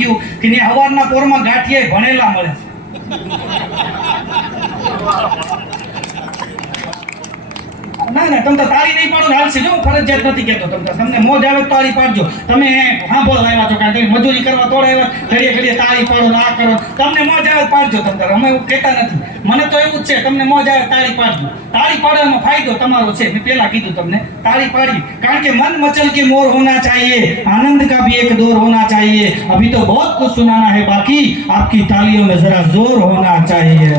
ગયું કે ત્યાં હવારના પોરમાં ગાંઠિયા ભણેલા મળે છે. ના ના તમે તો તાળી નહીં પાડો હાલશે. જો ફરજિયાત નથી કહેતો, તમને મોજ આવે તો તાળી પાડજો. તમે સાંભળો આવ્યા છો કારણ મજૂરી કરવા તોડે આવ્યા, ઘડીએ ઘડીએ તાળી પાડો, ના કરો. તમને મોજ આવે પાડજો. તમે અમે એવું કહેતા નથી, મને તો એવું જ છે, તમને મોજ આવે તાળી પાડજો. તાળી પાડવામાં ફાયદો તમારો છે. મેં પહેલા કીધું તમને તાળી પાડી, કારણ કે મન મચલ के मोर होना चाहिए, आनंद का भी एक दौर होना चाहिए. अभी तो बहुत कुछ सुनाना है बाकी, आपकी तालियों में जरा जोर होना चाहिए.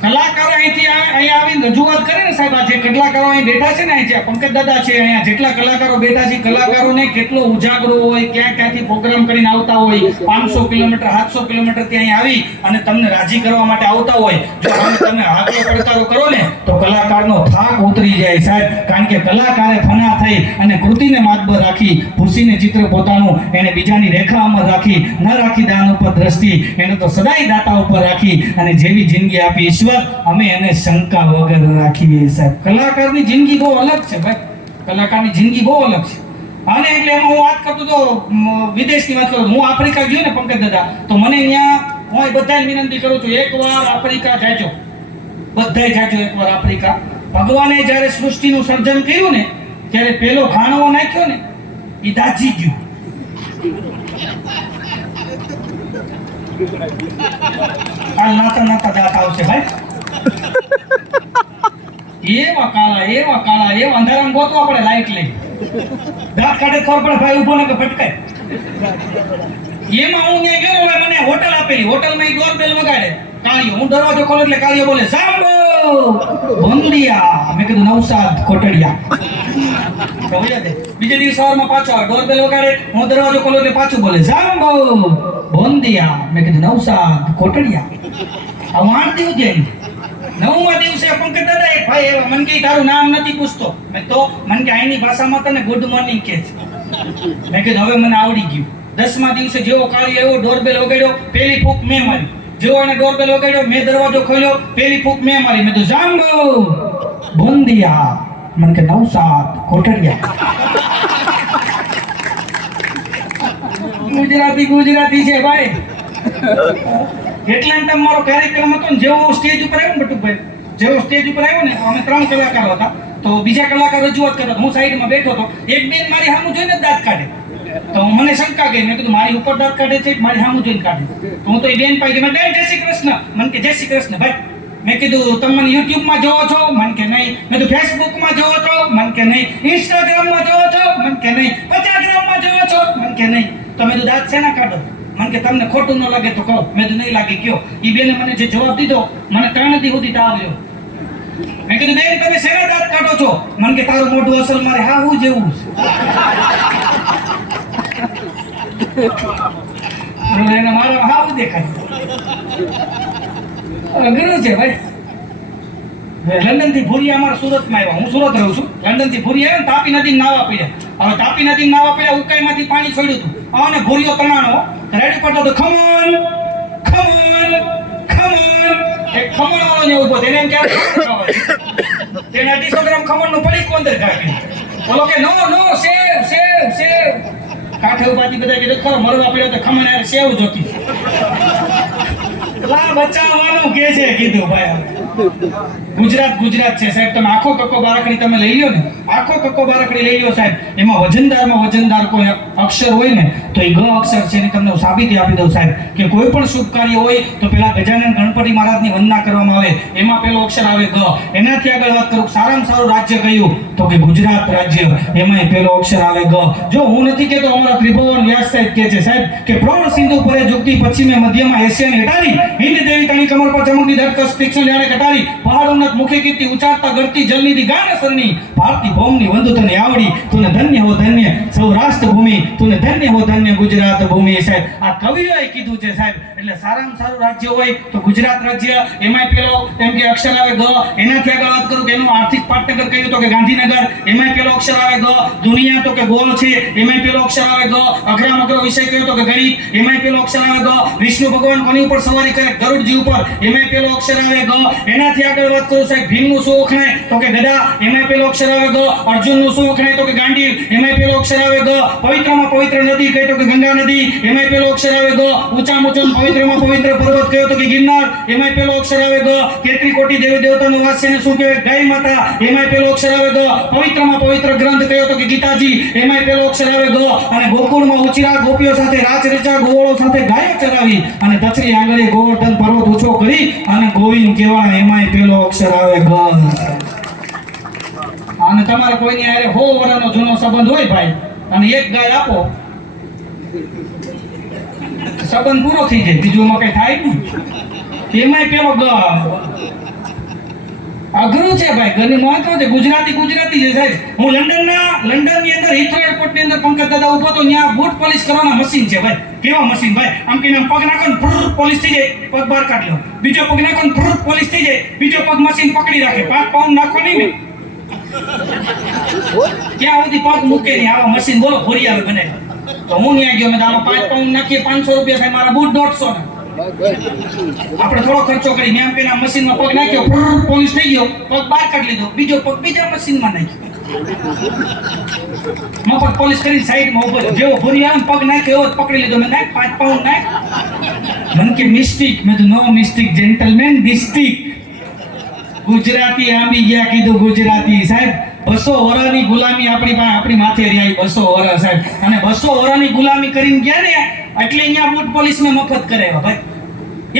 કલાકારો અહીંથી અહીંયા આવીને રજૂઆત કરે ને સાહેબ, આ જે કલાકારો અહીં બેઠા છે ને, અહીં જે પંકજ દાદા છે, અહીંયા જેટલા કલાકારો બેઠા છે, કલાકારોને કેટલો ઉજાગરો હોય, ક્યાંથી પ્રોગ્રામ કરીને આવતા હોય, 500 કિલોમીટર 700 કિલોમીટર ત્યાં આવી અને તમને રાજી કરવા માટે આવતા હોય. જો તમે આગળ પડકારો કરો ને તો કલાકારનો થાક ઉતરી જાય સાહેબ. કારણ કે કલાકારે ફના થઈ અને કૃતિને માતબર રાખી, ભૂસીને ચિત્ર પોતાનું એને બીજાની રેખા અમર રાખી, ન રાખી દાન ઉપર દ્રષ્ટિ, એને તો સદાય દાતા ઉપર રાખી અને જેવી જિંદગી આપી ઈશ્વર વિશ્વાસ અમે એને શંકા વગર રાખીએ સાહેબ. કલાકારની જિંદગી બહુ અલગ છે ભાઈ, કલાકારની જિંદગી બહુ અલગ છે. અને એટલે એમાં હું વાત કરતો તો વિદેશની વાત કરું, હું આફ્રિકા ગયો ને પંકજ દાદા, તો મને ત્યાં હું બધાને વિનંતી કરું છું, એકવાર આફ્રિકા જાજો, બધાય જાજો એકવાર આફ્રિકા. ભગવાને જ્યારે સૃષ્ટિનું સર્જન કર્યું ને ત્યારે પેલો ખાણવો નાખ્યો ને એ દાજી ગયું. આ નાતા દાંત આવશે ભાઈ, એવા કાળા એવા અંધારામાં ગોતવા પડે લાઈટ લઈ, દાંત કાઢે ખબર પડે ભાઈ ઉભો ને કે ભટકાય. એમાં હું ત્યાં ગયો, મને હોટલ આપેલી, હોટલમાં ડોરબેલ વગાડે, કાળિયો, હું દરવાજો ખોલો એટલે કાળિયો બોલે સાંભળો બંદિયા. મેં કીધું નવસાદ કોટડિયા. બીજે દિવસ સવારમાં પાછો આવે, ડોરબેલ વગાડે, હું દરવાજો ખોલો એટલે પાછું બોલે સાંભળો બંદિયા. મેં કીધું નવસાદ કોટડિયા. હું 8 દિવસ જઈને 9મા દિવસે પંકજ દાદા એક ભાઈ એવા મને કે તારું નામ નથી પૂછતો. મેં તો મને કે આઈની ભાષામાં તને ગુડ મોર્નિંગ કહે છે. મેં કીધું હવે મને આવડી ગયું. 10મા દિવસે જેવો કાળી આવ્યો, ડોરબેલ વગાડ્યો, પેલી ફૂક મેં મારી. જેવો એને ડોરબેલ વગાડ્યો, મેં દરવાજો ખોલ્યો, પેલી ફૂક મેં મારી. મેં તો જાંબો બોંદિયા. મને કે નવસાદ કોટડિયા. ગુજરાતી છે ભાઈ. એટલે મારો કાર્યક્રમ હતો ને, જેવો સ્ટેજ ઉપર આવ્યો ને બટુકભાઈ, જેવો સ્ટેજ ઉપર આવ્યો ને, અમે 3 કલાકારો હતા, તો બીજા કલાકાર રજૂઆત કરતો, હું સાઈડમાં બેઠો હતો. એક બેન મારી સામું જોઈને દાંત કાઢે, તો મને શંકા ગઈ. મેં કીધું મારી ઉપર દાંત કાઢે છે, મારી સામું જોઈને કાઢે. તો હું તો એ બેન પાસે મેં જય શ્રી કૃષ્ણ. મને કે જય શ્રી કૃષ્ણ ભાઈ. મેં કીધું તમે મને યુટ્યુબમાં જોવો છો? મને કે નહીં. મેં કીધું ફેસબુકમાં જોવો છો? મને કે નહીં. ઇન્સ્ટાગ્રામમાં જોવો છો? મને કે નહીં. 50 ગ્રામમાં જોવો છો? મને કે નહીં. તો મેં કીધું દાંત શેના કાઢો? મને કે તમને ખોટું ન લાગે તો કહો. મેં તો નહીં લાગે કયો. એ બેને મને જે જવાબ દીધો, મને 3 દી સુધી તાવ આવ્યો. મેં કીધું બેન તમે શેના દાંત કાઢો છો? મને કે તારું મોઢું અસલ મારે હા હું જેવું છે. એને મારો હાવ દેખાય. અઘરું છે ભાઈ. લંડન થી ભૂરી અમારા સુરતમાં આવ્યા, હું સુરત રહું છું. લંડન થી ભૂરી આવ્યા ને તાપી નદી નાવા પડ્યા. હવે તાપી નદી નાવા પડ્યા, ઉકાઈમાંથી પાણી છોડ્યું હતું. અને ભૂરીઓ તણાણો રેડી પડતો તો ખમણ ખમણ ખમણ. એક ખમણ વાળો ને ઉભો તેને એમ ક્યારે તેને 250 ગ્રામ ખમણ નું પડી કોંદર કાઢી. બોલો કે નો નો સેવ સેવ સેવ. કાંઠે ઉભાથી બધા કીધું ખરો મરવા પડ્યો તો ખમણ યાર સેવ જોતી. લા બચાવવાનું કે છે કીધું ભાઈ. ગુજરાત છે સાહેબ. તમે આખો કક્કો બારકડી તમે લઈ લ્યો ને, આખો કક્કો બારકડી લઈ લ્યો સાહેબ, એમાં વજનદાર કોઈ અક્ષર હોય ને તો એ ગ અક્ષર છે. એની તમને સાબિતી આપી દઉં સાહેબ કે કોઈ પણ શુભ કાર્ય હોય તો પેલા ગજાનન ગણપતિ મહારાજની વંદના કરવામાં આવે, એમાં પેલો અક્ષર આવે ગ. એનાથી આગળ વાત કરું સારામાં સારું રાજ્ય કયું તો કે ગુજરાત રાજ્ય, એમાં પેલો અક્ષર આવે ગ. જો હું નથી કહેતો, અમારા ત્રિભુવન વ્યાસ સાહેબ કહે છે સાહેબ કે પ્રૌઢ સિંધુ પરે ઝુકતી પશ્ચિમે મધ્યમાં એશિયાની હેઠારી હિન્દ દેવી તણી કમર પર ચમકતી દરકસ તીક્ષ્ણ જાણે કટારી પહાડોના મુખે કીર્તિ ઉચારતા ગરતી જલનિધિ ગાન સન્ની ભારતી ભૌમની વંદુ તને આવડી તુને ધન્ય હો ધન્ય સૌરાષ્ટ્ર ભૂમિ તુને ધન્ય હો ધન્ય ગુજરાત ભૂમિ. સાહેબ આ કવિઓએ કીધું છે સાહેબ. એટલે સારામાં સારું રાજ્ય હોય તો ગુજરાત રાજ્ય, એમાંય પેલો એમ કે અક્ષર આવે ગ. એનાથી આગળ વાત કરું કે એનું આર્થિક પાટનગર કહ્યું તો કે ગાંધીનગર, એમાંય પેલો અક્ષર આવે ગ. દુનિયા તો કે ગોળ છે, એમાંય પેલો અક્ષર આવે ગ. અઘરામ અઘરો વિષય કહ્યો તો કે ગણિત, એમાંય પેલો અક્ષર આવે ગ. વિષ્ણુ ભગવાન કોની ઉપર સવારી કરે? ગરુડજી ઉપર, એમાંય પેલો અક્ષર આવે ગ. એનાથી આગળ વાત કરું સાહેબ ભીમનું શું વખણાય તો કે ગદા, એમાંય પેલો અક્ષર આવે ગ. અર્જુનનું શું વખણાય તો કે ગાંડીવ, એમાંય પેલો અક્ષર આવે ગ. પવિત્રમાં પવિત્ર નદી કહે તો કે ગંગા નદી, એમાંય પેલો અક્ષર આવે ગ. ઊંચામાં ઊંચો પવિત્રમાં પવિત્ર પર્વત કહ્યો તો કે ગિરનાર, એમાંય પેલો અક્ષર આવે ગ. તેત્રી કોટી દેવી દેવતાનો વાસ છે ને શું કહેવાય? ગાય માતા, એમાંય પેલો અક્ષર આવે ગ. પવિત્રમાં પવિત્ર ગ્રંથ કહ્યો તો કે ગીતાજી, એમાંય પેલો અક્ષર આવે ગ. અને ગોકુળમાં ઉછીરા ગોપીઓ સાથે રાચ રચા ગોવાળો સાથે ગાયો ચરાવી અને દક્ષિણી આંગળે ગોવર્ધન પર્વત ઊંચો કરી અને ગોવિંદ કહેવાય, એમાંય પેલો અક્ષર આવે ગ. અને તમારે કોઈની હારે 100 વર્ષનો જૂનો સંબંધ હોય ભાઈ અને એક ગાય આપો, સંબંધ પૂરો થઈ જાય, બીજું એમાં કઈ થાય નહીં. એમાંય પેલો ગ. અઘરું છે ભાઈ. ઘરની મહત્વ છે. ગુજરાતી છે સાહેબ. હું લંડનની અંદર હિથ્રો એરપોર્ટની અંદર પંકજ દાદા ઉભો તો ત્યાં બૂટ પોલિશ કરવાના મશીન છે ભાઈ. કેવા મશીન ભાઈ? આમ કે પગ નાખો ને ફ્રુર પોલિશ થઈ જાય, પગ બહાર કાઢી લો. બીજો પગ નાખો ને ફ્રુર પોલિશ થઈ જાય, બીજો પગ મશીન પકડી રાખે. 5 પાઉન્ડ નાખો નહીં ને ક્યાં સુધી પગ મૂકે નહીં. આવા મશીન બોલો ભરી આવે બને. તો હું ત્યાં ગયો, મેં આમાં 5 પાઉન્ડ નાખીએ 500 રૂપિયા થાય, મારા બૂટ 150 ને આપણે થોડો ખર્ચો કરી મેં પેલા મશીનમાં પગ નાખ્યો પોલીસ થઈ ગયો પગ બહાર કાઢી લીધો બીજો પગ બીજા મશીનમાં નાખ્યો મફત પોલીસ કરી સાઈડમાં ઉભો જેવો ભૂરી આમ પગ નાખ્યો એવો પકડી લીધો મેં નાખ 5 પાઉન્ડ નાખ મન કે મિસ્ટેક મેં તો નો મિસ્ટેક જેન્ટલમેન ડિસ્ટ્રિક્ટ ગુજરાતી આંબી ગયા કીધું ગુજરાતી સાહેબ 200 વર્ષની ગુલામી આપણી માથે રહી 200 વર્ષ સાહેબ અને 200 વર્ષની ગુલામી કરીને ગયા ને એટલે અહીંયા બૂટ પોલીસ મેં મફત કરાવ્યા ભાઈ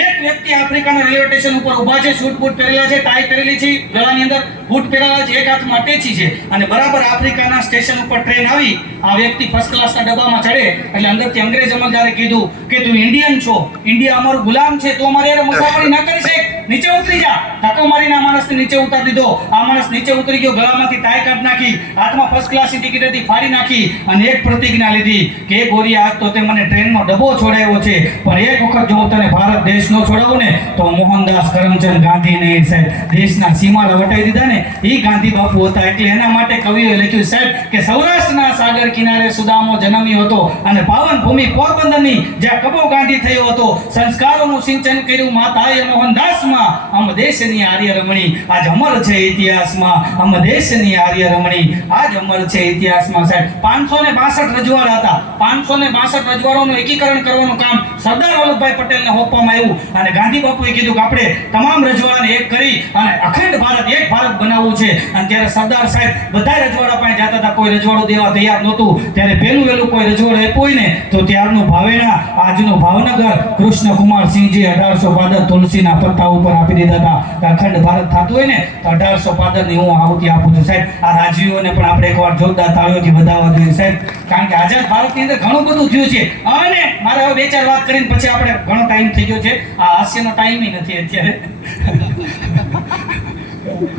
એક વ્યક્તિ આફ્રિકાના રેલવે સ્ટેશન ઉપર ઊભા છે સૂટ બૂટ પહેરેલા છે ટાઈ પહેરેલી છે ગળાની અંદર બૂટ પહેરેલા છે એક હાથમાં ટેચી છે અને બરાબર આફ્રિકાના સ્ટેશન ઉપર ટ્રેન આવી આ વ્યક્તિ ફર્સ્ટ ક્લાસના ડબ્બામાં ચડે એટલે અંદરથી અંગ્રેજ અમલદારે કીધું કે તું ઇન્ડિયન છો ઇન્ડિયા અમારું ગુલામ છે તો અમારે યાર મુસાફરી ન કરી શકે નીચે ઉતરી જા ધક્કો મારીને આ માણસને નીચે ઉતારી દીધો આ માણસ નીચે ઉતરી ગયો ગળામાંથી ટાઈ કાઢ નાખી હાથમાં ફર્સ્ટ ક્લાસની ટિકિટ હતી ફાડી નાખી અને એક પ્રતિજ્ઞા લીધી કે ગોરી આજ તો તે મને ટ્રેનનો ડબ્બો છોડાવ્યો છે પણ એક વખત જો તને ભારત દેશ નો છોડાવું ને તો મોહનદાસ કરમચંદ ગાંધી ને સાહેબ દેશના સીમાડા વટાવી દીધા ને એ ગાંધી બાપુ હતા એટલે એના માટે કવિઓએ લખ્યું સાહેબ કે સૌરાષ્ટ્રના સાગર કિનારે સુદામો જન્મ્યો હતો અને પાવન ભૂમિ પોરબંદરની જ્યાં કબો ગાંધી થયો હતો સંસ્કારોનું સિંચન કર્યું માતાએ મોહનદાસમાં અમ દેશની આર્ય રમણી આજ અમર છે ઇતિહાસમાં અમ દેશની આર્ય રમણી આજ અમર છે ઇતિહાસમાં સાહેબ 562 રજવાડા હતા 562 રજવાડોનું એકીકરણ કરવાનું કામ સરદાર વલ્લભભાઈ પટેલને સોંપવામાં આવ્યું અને ગાંધી બાપુએ કીધું કે આપણે તમામ રજવાડાને એક કરી અને અખંડ ભારત એક ભારત બનાવવું છે અને ત્યારે સરદાર સાહેબ બધા રજવાડા પાસે જતા હતા કોઈ રજવાડું દેવા તૈયાર નહોતું ત્યારે પહેલું વહેલું કોઈ રજવાડું આપ્યું ને તો ત્યારનું ભાવેણા આજનું ભાવનગર કૃષ્ણકુમારસિંહજી 1800 પાદર તુલસીના પત્તા ઉપર આપી દીધા હતા અખંડ ભારત થતું હોય ને તો 1800 પાદરની હું આહુતિ આપું છું સાહેબ આ રાજવીઓને પણ આપણે એકવાર જોરદાર તાળીઓથી વધાવવા જોઈએ સાહેબ કારણ કે આઝાદ ભારતની અંદર ઘણું બધું થયું છે અને મારે હવે 2-4 વાત કરીને પછી આપણે ઘણો ટાઈમ થઈ ગયો છે આ હાસ્યનો ટાઈમ નથી અત્યારે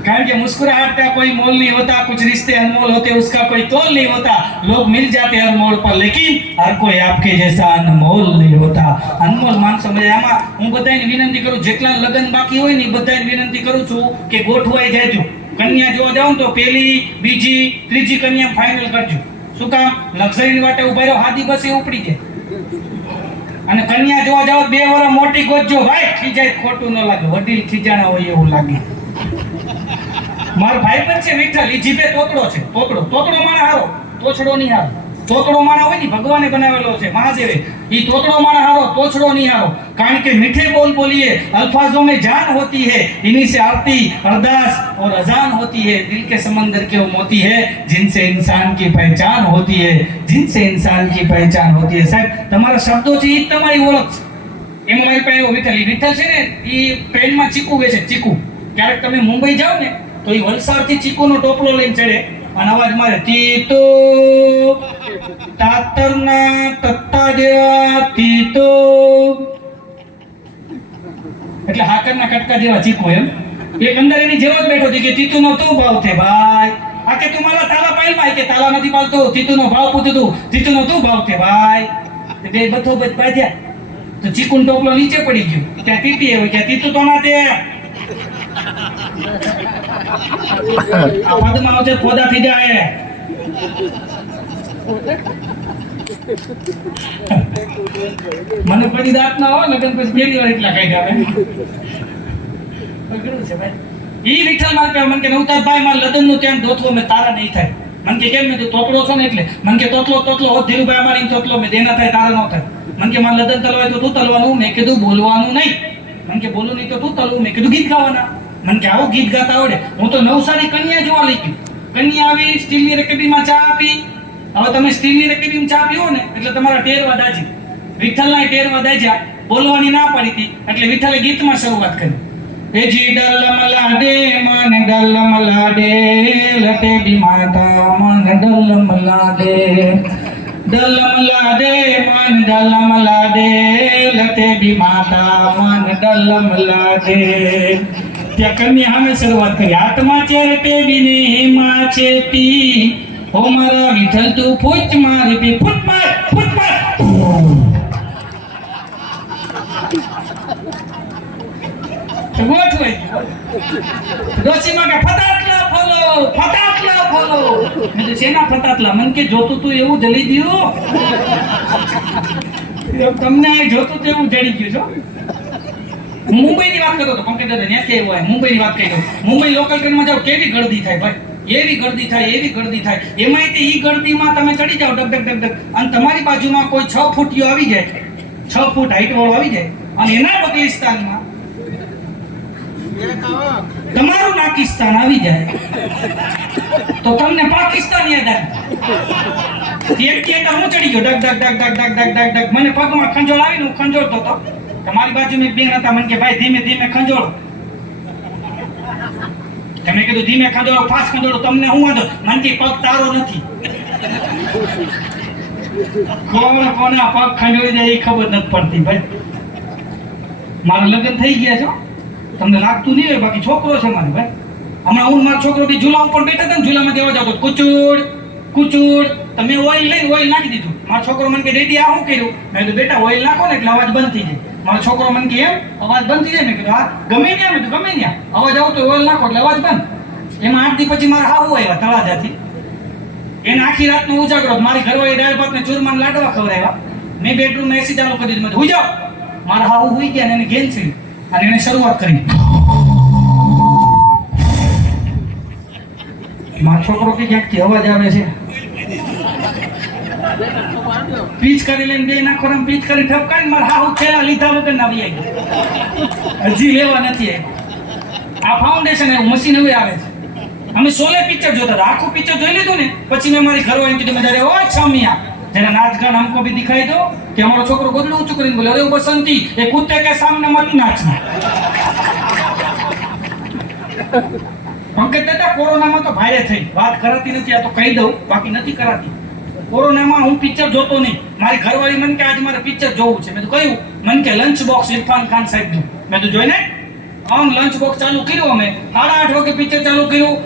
कारण कि मुस्कुराहट का कोई मोल नहीं होता कुछ रिश्ते अनमोल होते उसका कोई तोल नहीं होता लोग मिल जाते हर मोड़ पर लेकिन हर कोई आपके जैसा अनमोल नहीं होता अनमोल मानसो मैं आमा હું બધાને વિનંતી કરું જેટલા લગન બાકી હોય ને બધાને વિનંતી કરું છું કે ગોઠવાઈ જાજો કન્યા જોવા જાવ તો પહેલી બીજી ત્રીજી કન્યા ફાઇનલ કરજો શું કામ લક્ઝરી વાટે ઉભા રહો હાદી બસ એ ઉપડી જાય અને કન્યા જોવા જાવ 2 વર્ષ મોટી ગોતજો ભાઈ ખીજાય ખોટું ન લાગે વડીલ ખીજાણા હોય એવું લાગે મારો ભાઈબંધ છે વિઠ્ઠલ ઈ જીભે તોતડો છે તોતડો માણા હારો તોછડો નહીં હારો તોતડો માણા હોય ને ભગવાને બનાવેલો છે મહાદેવે ઈ તોતડો માણા હારો તોછડો નહીં હારો કારણ કે मीठे बोल बोलिए अल्फाजों में जान होती है इन्हीं से आरती अरदास और अजान होती है दिल के समंदर के वो मोती है जिनसे इंसान की पहचान होती है जिनसे इंसान की पहचान होती है साहब તમારા શબ્દો છે ઈ તમારી ઓળખ છે એમાં મારી પાસે વિઠ્ઠલ છે ને ઈ ટ્રેનમાં ચીકુ વેચે ચીકુ ક્યારેક તમે મુંબઈ જાઓ ને તો એ વલસાડથી ચીકુનો ટોપલો લઈને ચડે અને અવાજ મારે તીતો તાતરના તત્તા જેવા તીતો એટલે હાકરના કટકા જેવા ચીકુ એમ એક અંદર એની જેવો જ બેઠો છે કે તીતુનો તો ભાવ છે ભાઈ આ કે તું મારા તાલા પાયલમાં કે તાલા નથી પાલતો તીતુનો ભાવ પૂછું તું તીતુનો તો ભાવ છે ભાઈ બે બધો બધ બાજ્યા તો ચીકુનો ટોપલો નીચે પડી ગયો ત્યાં તીતી એવું કે તીતુ તો ના દે પદમાં આવશે પોદા થઈ જાય મને પછી દાંત ના હોય લગન પછી પહેલી વાર એટલા કઈ ગાવે પકડું છે ભાઈ ઈ વિઠ્ઠલ માર કે મન કે નવતાભાઈ માર લગન નું ત્યાં દોથવો મે તારા નહીં થાય મન કે કેમ મે તોતડો છો ને એટલે મન કે તોતલો હો ધીરુભાઈ અમારી તોતલો મે દેના થાય તારા ન થાય મન કે માર લગન તલવાય તો તું તલવાનું મેં કીધું બોલવાનું નહીં મન કે બોલું નહીં તો તું તલવું મેં કીધું ગીત ગાવાના मन के आવો गीत गाता आवड़े હું તો નવસારી કન્યા જોવા લઈ ગયો કન્યા આવી સ્ટીલની રકેબીમાં ચા આપી હવે તમે સ્ટીલની રકેબીમાં ચા પીવો ને એટલે તમારા ટેરવા દાજી વિઠ્ઠલના ટેરવા દાજ્યા બોલવાની ના પડી હતી એટલે વિઠ્ઠલે ગીતમાં શરૂઆત કરી એજી ડલ્લમ લાડે મન ડલ્લમ લાડે લટે બી માતા મન ડલ્લમ લાડે ડલ્લમ લાડે મન ડલ્લમ લાડે લટે બી માતા મન ડલ્લમ લાડે ત્યાં કન્યા સામે શરૂઆત કરી હાથમાં ચેરટે બીને હેમાં ચેતી ઓ મારા વિઠ્ઠલ તું ફૂટ માર બી ફૂટ માર ગોઠ હોય ડોસીમાં કે ફટાકલા ફોલો મેં તો શેના ફટાકલા મન કે જોતું તું એવું જલી દિયો તમને આ જોતું તો એવું જડી ગયું છો. હું મુંબઈની વાત કરતો હતો, પંકજ દાદા ત્યાંથી આવ્યો હોય. મુંબઈની વાત કરી દઉં. મુંબઈ લોકલ ટ્રેનમાં જાઓ કેવી ગળદી થાય ભાઈ, એવી ગળદી થાય, એવી ગળદી થાય. એમાંય તે ઈ ગળદીમાં તમે ચડી જાઓ ડગ ડગ ડગ ડગ, અને તમારી બાજુમાં કોઈ 6 ફૂટીયો આવી જાય, 6 ફૂટ હાઈટ વાળો આવી જાય, અને એના બગલિસ્તાનમાં તમારું નાકિસ્તાન આવી જાય તો તમને પાકિસ્તાન યાદ આવે. એક થિયેટર હું ચડી ગયો ડગ ડગ ડગ ડગ ડગ ડગ ડગ ડગ, મને પગમાં ખંજોળ આવીને હું ખંજોળતો હતો. તમારી બાજુમાં એક બેન હતા, મને કે ભાઈ ધીમે ધીમે ખંજોળો. તમે કીધું ધીમે ખંજોળો, ફાસ્ટ ખંજોળો, તમને હું વાંધો? મને કે પગ તારો નથી. કોણ કોના પગ ખંજોળી જાય એ ખબર નથી પડતી ભાઈ. મારા લગ્ન થઈ ગયા છો, તમને લાગતું નહીં હોય, બાકી છોકરો છે મારો ભાઈ. હમણાં હું મારો છોકરો બી ઝૂલા ઉપર બેઠા હતા ને, ઝૂલામાં દેવા જતો કુચુડ કુચુડ, તમે ઓઇલ લઈને ઓઇલ નાખી દીધું. મારો છોકરો મને કે ડેડી આ શું કર્યું? મેં કીધું બેટા ઓઇલ નાખો ને એટલે અવાજ બંધ થઈ જાય. મારો છોકરો મને કે એમ અવાજ બંધ થઈ જાય? મેં કીધું હા ગમે ત્યાં. મેં કીધું ગમે ત્યાં અવાજ આવતો ઓઇલ નાખો એટલે અવાજ બંધ. એમાં 8 દી પછી મારા હાહુ આવ્યા તળાજાથી. એને આખી રાતનો ઉજાગરો, મારી ઘરવાળી દાળ ભાત ને ચૂરમાન લાડવા ખવડાવ્યા. મેં બેડરૂમમાં એસી ચાલુ કરી દીધું, હુઈ જાઓ. મારા હાહુ હુઈ ગયા ને એને ગેન છે, અને એને શરૂઆત કરી. મારો છોકરો કે ક્યાંકથી અવાજ આવે છે. પીચ કરી લઈને બે નાખો, પીચ કરી ઠપકારી મારા હાહુ થેલા લીધા વગર ના આવી ગયા. હજી લેવા નથી આવ્યા. આ ફાઉન્ડેશન એવું મશીન હવે આવે છે. અમે સોલે પિક્ચર જોતા હતા, આખું પિક્ચર જોઈ લીધું ને પછી મેં મારી ઘરવાળી કીધું, મેં ઓ છમિયા જરા નાચ ગાન हमको भी दिखाई दो. कि हमारा छोकरो गोदलू ऊंचું કરીને બોલે, અરે બસંતી એ કૂદતે કે સામને મત નાચના. પંકજ દાદા કોરોનામાં તો ભારે થઈ વાત કરાતી નથી, આ તો કહી દઉં, બાકી નથી કરાતી. કોરોનામાં હું પિક્ચર જોતો નહીં. મારી ઘરવાળી મને કે આજે મારે પિક્ચર જોવું છે. મેં તો કહ્યું, મને કે લંચ બોક્સ ઇરફાન ખાન સાહેબનું. મેં તો જોઈને લંચ બોક્સ ચાલુ કર્યું. અમે 8:30 વાગે પિક્ચર ચાલુ કર્યું,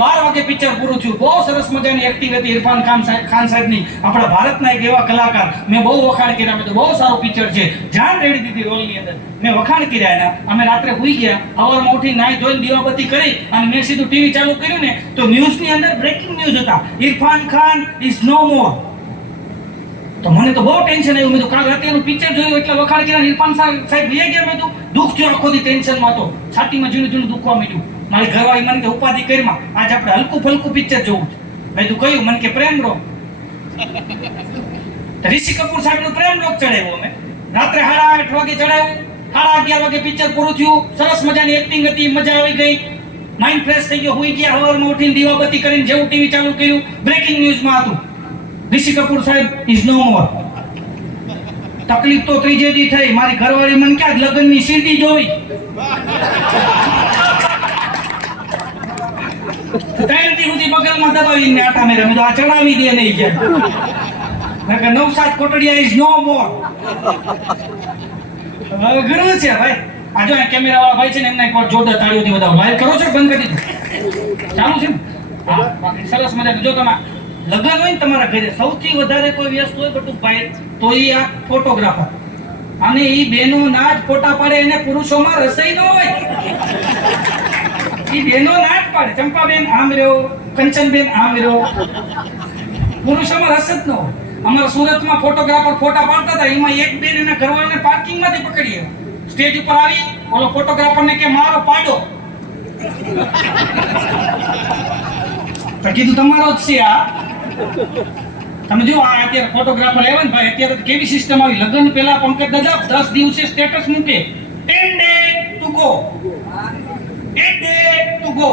12 વાગે પિક્ચર પૂરું થયું. બહુ સરસ મજાની એક્ટિંગ હતી ઇરફાન ખાન સાહેબની. આપણા ભારતના એક એવા કલાકાર, મેં બહુ વખાણ કર્યા. મેં તો બહુ સારું પિક્ચર છે, જાન રેડી દીધી રોલની અંદર. મેં વખાણ કર્યા એના. અમે રાત્રે સૂઈ ગયા, સવારમાં ઉઠી નાઈ ધોઈને દીવાબત્તી કરી અને મેં સીધું ટીવી ચાલુ કર્યું ને તો ન્યૂઝની અંદર બ્રેકિંગ ન્યૂઝ હતા, ઇરફાન ખાન ઇઝ નો મોર. તો મને તો બહુ ટેન્શન આવ્યું. મેં તો કાલ રાતે એનું પિક્ચર જોયું એટલે વખાણ કર્યા. ઇરફાન સાહેબ લઈ ગયા. મેં તો દુઃખ થયું, આખો દી ટેન્શનમાં હતો, છાતીમાં ઝીણું ઝીણું દુખવા માંડ્યું. મારી ઘરવાળી મને કે ઉપાધિ કરીમાં આજે આપણે હલકું ફલકું પિક્ચર જોવું છે. મેં તું કહ્યું, મને કે પ્રેમ રોગ. ઋષિ કપૂર સાહેબનું પ્રેમ રોગ ચડાવ્યો અમે. રાત્રે 8:30 વાગે ચડાવ્યું, 11:30 વાગે પિક્ચર પૂરું થયું. સરસ મજાની એક્ટિંગ હતી, મજા આવી ગઈ, માઇન્ડ ફ્રેશ થઈ ગયો. હુઈ ગયા, સવારમાં ઉઠીને દીવાબત્તી કરીને જેવું ટીવી ચાલુ કર્યું, બ્રેકિંગ ન્યૂઝમાં હતું, ઋષિ કપૂર સાહેબ ઇઝ નો મોર. તકલીફ તો ત્રીજે દી થઈ. મારી ઘરવાળી મને ક્યાં લગ્નની સીડી જોઈ. 3 દી સુધી બગલમાં દબાવીને આટા મેં રમી. તો આ ચડાવી દે નહીં ગયા. નવસાદ કોટડિયા ઇઝ નો મોર. ઘણું છે ભાઈ. આ જો કેમેરા વાળા ભાઈ છે ને, એમને એક વાર જોરદાર તાળીઓથી બતાવો. લાઈવ કરો છો બંધ કરી દીધું? ચાલુ છે ને? હા, બાકી સરસ મજાનું. જો તમે લગ્ન હોય ને તમારા ઘરે, સૌથી વધારે કોઈ વ્યસ્ત હોય બધું ભાઈ તો એ આ ફોટોગ્રાફર. અને એ બેનો ના જ ફોટા પાડે. એને પુરુષોમાં રસોઈ ન હોય, એ બેનો ના જ પાડે. ચંપાબેન આમ રહ્યો, કંચનબેન આમ રહ્યો, પુરુષોમાં રસ જ ન હોય. અમારા સુરતમાં ફોટોગ્રાફર ફોટા પાડતા હતા, એમાં એક બેન એના ઘરવાળાને પાર્કિંગમાંથી પકડી સ્ટેજ ઉપર આવી. ઓલો ફોટોગ્રાફરને કે મારો પાડો. તો કીધું તમારો જ છે આ. તમે જો આ અત્યારે ફોટોગ્રાફર આવ્યા ને ભાઈ, અત્યારે કેવી સિસ્ટમ આવી. લગ્ન પહેલા પંકજ દાદા 10 દિવસે સ્ટેટસ મૂકે, 10 day to go, 8 day to go,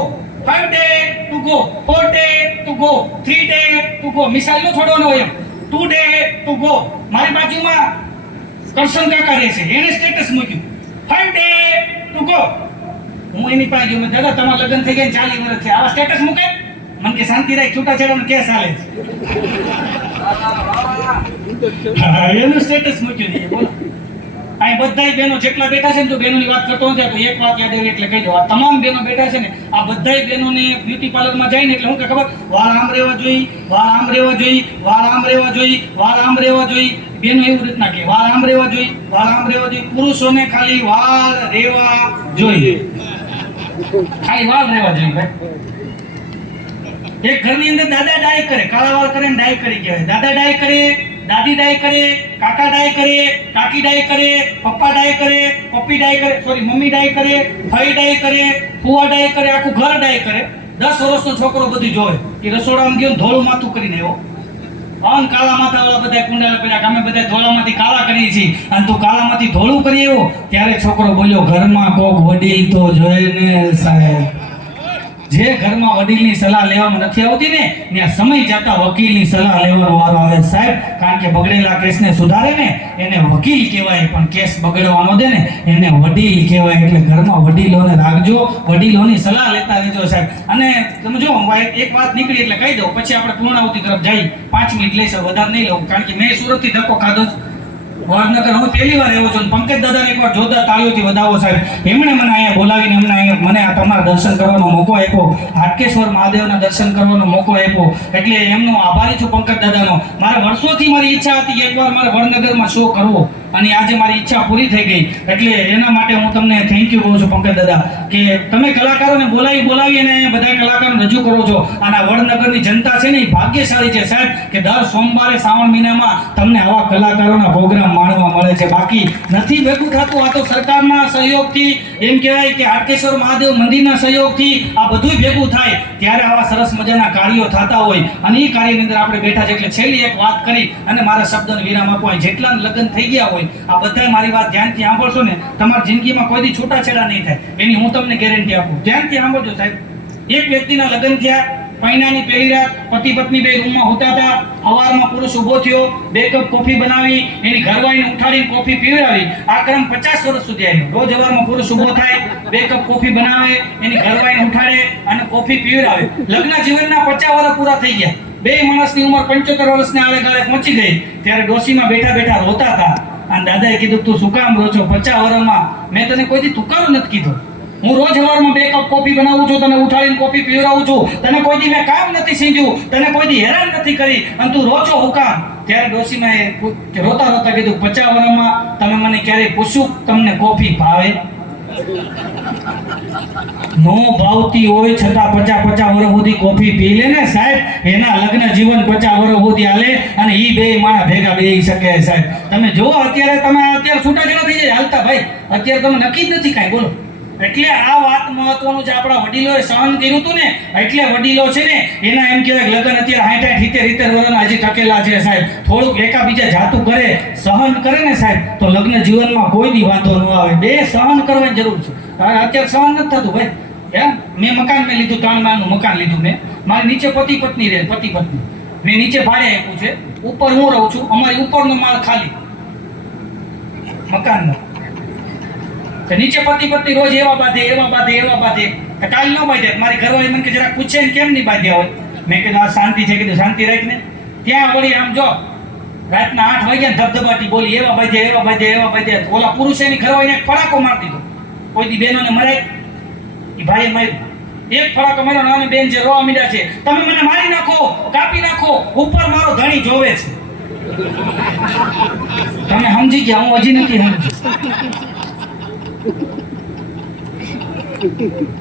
5 day to go, 4 day to go, 3 day to go. મિસાલ નો છોડવાનો હોય એમ, 2 day to go. મારી બાજુમાં કરશન કાકા રહે છે, એને સ્ટેટસ મૂક્યું 5 day to go. હું એની પાસે ગયો, દાદા તમારા લગ્ન થઈ ગયા 40 વર્ષ છે, આવા સ્ટેટસ મૂકે? મને કે શાંતિ રાખ, છૂટાછેડાનો કેસ હાલે છે. એનું સ્ટેટસ મૂક્યું નહીં. બોલો અહીં બધાય બહેનો જેટલા બેઠા છે ને, તો બહેનોની વાત કરતો નથી, તો એક વાત યાદ આવી એટલે કહી દો. આ તમામ બહેનો બેઠા છે ને, આ બધાય બહેનોને બ્યુટી પાર્લરમાં જાય ને એટલે હું કે ખબર, વાળ આમ રહેવા જોઈએ, વાળ આમ રહેવા જોઈએ, વાળ આમ રહેવા જોઈએ, વાળ આમ રહેવા જોઈએ. બેનો એવી રીતના કે વાળ આમ રહેવા જોઈએ, વાળ આમ રહેવા જોઈએ. પુરુષોને ખાલી વાળ રહેવા જોઈએ, ખાલી વાળ રહેવા જોઈએ ભાઈ. એક ઘરની અંદર દાદા ડાય કરે, કાળા વાળ કરે ને ડાય કરી કહેવાય. દાદા ડાય કરે, દાદી ડાય કરે, કાકા ડાય કરે, કાકી ડાય કરે, પપ્પા ડાય કરે, પપ્પી ડાય કરે, સોરી મમ્મી ડાય કરે, ભાઈ ડાય કરે, ફુવા ડાય કરે, આખું ઘર ડાય કરે. 10 વર્ષનો છોકરો બધું જોવે. એ રસોડામાં ગયો ધોળું માથું કરીને આવ્યો. આમ કાળા માથા વાળા બધા કુંડાલા પેલા અમે બધા ધોળામાંથી કાળા કરીએ છીએ અને તું કાળામાંથી ધોળું કરી આવ્યો. ત્યારે છોકરો બોલ્યો, ઘરમાં કોક વડીલ તો જોઈને સાહેબ. જે ઘરમાં વડીલની સલાહ લેવામાં નથી આવતી ને ત્યાં સમય જતા વકીલની સલાહ લેવાનો વારો આવે સાહેબ. કારણ કે બગડેલા કેસને સુધારે ને એને વકીલ કહેવાય, પણ કેસ બગડવાનો દે ને એને વડીલ કહેવાય. એટલે ઘરમાં વડીલોને રાખજો, વડીલોની સલાહ લેતા રહેજો સાહેબ. અને તમે જો એક વાત નીકળી એટલે કહી દઉં, પછી આપણે પૂર્ણાહુતિ તરફ જઈ. 5 મિનિટ લઈશું, વધારે નહીં લઉં, કારણ કે મેં સુરતથી ધક્કો ખાધો છે. વડનગર હું પહેલી વાર આવ્યો છું. પંકજ દાદાને એકવાર જોરદાર તાળીઓથી વધાવો સાહેબ. એમણે મને અહીંયા બોલાવીને મને આ તમારા દર્શન કરવાનો મોકો આપ્યો, હાટકેશ્વર મહાદેવના દર્શન કરવાનો મોકો આપ્યો. એટલે એમનો આભારી છું પંકજ દાદાનો. મારે વર્ષોથી મારી ઈચ્છા હતી એકવાર મારે વડનગરમાં શો કરવો, અને આજે મારી ઈચ્છા પૂરી થઈ ગઈ. એટલે એના માટે હું તમને થેન્ક યુ કહું છું પંકજ દાદા, કે તમે કલાકારોને બોલાવી અને બધા કલાકારોને રજૂ કરો છો. અને આ વડનગરની જનતા છે ને એ ભાગ્યશાળી છે સાહેબ, કે દર સોમવારે શ્રાવણ મહિનામાં તમને આવા કલાકારોના પ્રોગ્રામ માણવા મળે છે. બાકી નથી ભેગું થતું. આ તો સરકારના સહયોગથી, એમ કહેવાય કે હાટકેશ્વર મહાદેવ મંદિરના સહયોગથી આ બધું ભેગું થાય ત્યારે આવા સરસ મજાના કાર્યો થતા હોય. અને એ કાર્યની અંદર આપણે બેઠા છે. એટલે છેલ્લી એક વાત કરી અને મારા શબ્દને વિરામ આપવો. જેટલા લગ્ન થઈ ગયા હોય આ બધા મારી વાત ધ્યાનથી સાંભળશો ને, તમારી જિંદગીમાં કોઈ દી છૂટાછેડા નહીં થાય, એની હું તમને ગેરંટી આપું. ધ્યાનથી સાંભળજો સાહેબ. એક વ્યક્તિના લગ્ન થયા, મહિનાની પહેલી રાત પતિ પત્ની બે રૂમમાં હોતા હતા. સવારમાં પુરુષ ઊભો થયો, 2 કપ કોફી બનાવી, એની ઘરવાળીને ઉઠાડીને કોફી પીવડાવી. આ ક્રમ 50 વર્ષ સુધી આવ્યો. રોજ સવારમાં પુરુષ ઊભો થાય, 2 કપ કોફી બનાવે, એની ઘરવાળીને ઉઠાડે અને કોફી પીવડાવે. લગ્ન જીવનના 50 વર્ષ પૂરા થઈ ગયા. બે માણસની ઉંમર 75 વર્ષને આળે પહોંચી ગઈ. ત્યારે ડોશીમાં બેઠા બેઠા રોતા હતા. અને દાદાએ કીધું, તું શું કામ રો છો? 50 વર્ષમાં મેં તને કોઈ દી તુકારો નથી કીધો. હું રોજ સવારમાં 2 કપ કોફી બનાવું છું, તને ઉઠાડીને કોફી પીવડાવું છું. તને કોઈ દી મેં કામ નથી સીધ્યું, તને કોઈ દી હેરાન નથી કરી, અને તું રો છો હું કામ? ત્યારે ડોશીમાએ રોતા રોતા કીધું, 50 વર્ષમાં તમે મને ક્યારેય પૂછ્યું તમને કોફી ભાવે? નો ભાવતી હોય છતાં 50 વર્ષ સુધી કોફી પી લે ને સાહેબ, એના લગ્ન જીવન 50 વર્ષ સુધી હાલે. અને ઈ બે માણા ભેગા બેહી શકે સાહેબ. તમે જો અત્યારે છૂટાછેડા થઈ જાય હાલતા ભાઈ, અત્યારે તમે નક્કી જ નથી કાંઈ. બોલો. એટલે આ વાત મહત્વનું છે. આપણા વડીલોએ સહન કર્યું હતું ને, એટલે વડીલો છે ને એના એમ કહેવાય લગ્ન અત્યારે 60 વર્ષના હજી ટકેલા છે સાહેબ. થોડુંક એકાબીજા જાતું કરે, સહન કરે ને સાહેબ, તો લગ્ન જીવનમાં કોઈ દી વાંધો ન આવે. બે સહન કરવાની જરૂર છે. અત્યારે સહન નથી થતું ભાઈ. મેં મકાન લીધું, 3 માળનું મકાન લીધું મેં. મારી નીચે પતિ પત્ની રહે, પતિ પત્ની. મેં નીચે ભાડે આપ્યું છે, ઉપર હું રહું છું. અમારી ઉપરનો માળ ખાલી મકાનનો. તો નીચે પતિ પત્ની રોજ એવા બાંધે. તો કાલ ન બાંધ્યા. મારી ઘરવાળી મને કે જરા પૂછે ને કેમ નહીં બાંધ્યા હોય? મેં કીધું આ શાંતિ છે. કીધું શાંતિ રાખ ને. ત્યાં વળી આમ જો રાતના 8 વાગ્યા ધબધબાટી બોલી, એવા બાંધ્યા. ઓલા પુરુષે એની ઘરવાળીને એક ફડાકો મારી દીધો. કોઈ દી બહેનોને મરાય, એ ભાઈએ માર્યું. એક ફડાકો માર્યો. નાની બેન જે રોવા મીડા છે, તમે મને મારી નાખો, કાપી નાખો, ઉપર મારો ધણી જોવે છે. તમે સમજી ગયા, હું હજી નથી સમજી.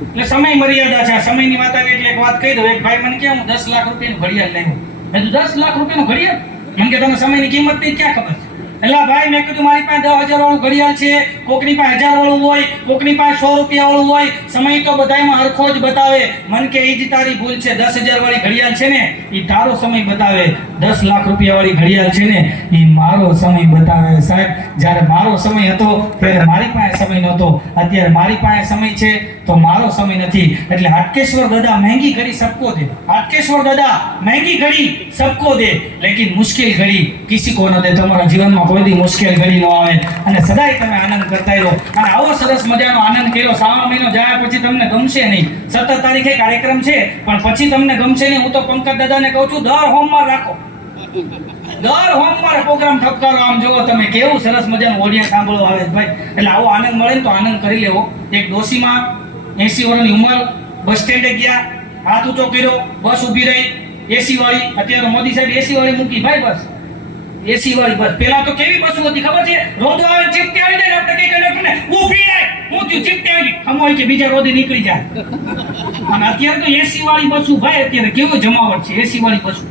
એટલે સમય મર્યાદા છે. આ સમયની વાત આવી એટલે એક વાત કહી દઉં. એક ભાઈ મને કહે, હું 10 લાખ રૂપિયાનું ઘડિયાળ લાવ્યો. મેં 10 લાખ રૂપિયાનું ઘડિયાળ? મને કે તને સમયની કિંમત નહીં, ક્યાં ખબર છે? એટલે ભાઈ મેં કીધું મારી પાસે 10,000 વાળું ઘડિયાળ છે, કોકની પાસે 1000 વાળું હોય, કોકની પાસે 100 રૂપિયા વાળું હોય. સમય તો બધાયમાં હરખો જ બતાવે. મન કે એ જ તારી ભૂલ છે. 10,000 વાળી ઘડિયાળ છે ને એ તારો સમય બતાવે, 10 લાખ રૂપિયા વાળી ઘડિયાળ છે ને એ મારો સમય બતાવે સાહેબ. જ્યારે મારો સમય હતો ત્યારે મારી પાસે સમય નહોતો, અત્યારે મારી પાસે સમય છે તો મારો સમય નથી. એટલે હાટકેશ્વર દાદા મહેંગી ઘડી સબકો દે. હાટકેશ્વર દાદા મહેંગી ઘડી સબકો દે, લેકિન મુશ્કેલ ઘડી કિસી કો ન દે. તમારા જીવનમાં કોઈ દી મુશ્કેલ ઘડી ન આવે અને સદાય તમે આનંદ કરતા રહો. અને આવો સરસ મજાનો આનંદ કર્યો. શ્રાવણ મહિનો જાય પછી તમને ગમશે નહીં. 17 તારીખે કાર્યક્રમ છે પણ પછી તમને ગમશે નહીં. હું તો પંકજ દાદાને કહું છું, દર હોમવાર રાખો, દર હોમવાર પ્રોગ્રામ ઠપકારો. આમ જોવો તમે કેવું સરસ મજાનું ઓડિયન્સ સાંભળવા આવે ભાઈ. એટલે આવો આનંદ મળે ને તો આનંદ કરી લેવો. એક ડોશીમાં 80 વર્ષની ઉંમર, બસ સ્ટેન્ડે ગયા, હાથ ઊંચો કર્યો, બસ ઊભી રહી, એસી વાળી. અત્યારે મોદી સાહેબ એસી વાળી મૂકી ભાઈ બસ. એસી વાળી બસ. પેલા તો કેવી બસો હતી ખબર છે? રોદો આવે, ચીપટી આવી જાય, આપણે કઈ કંડક્ટરને ઊભી રહે, હું થયું ચીપટી આવી, ખમોય કે બીજા રોદે નીકળી જાય. અને અત્યારે તો એસી વાળી બસો ભાઈ, અત્યારે કેવો જમાવટ છે એસી વાળી બસો.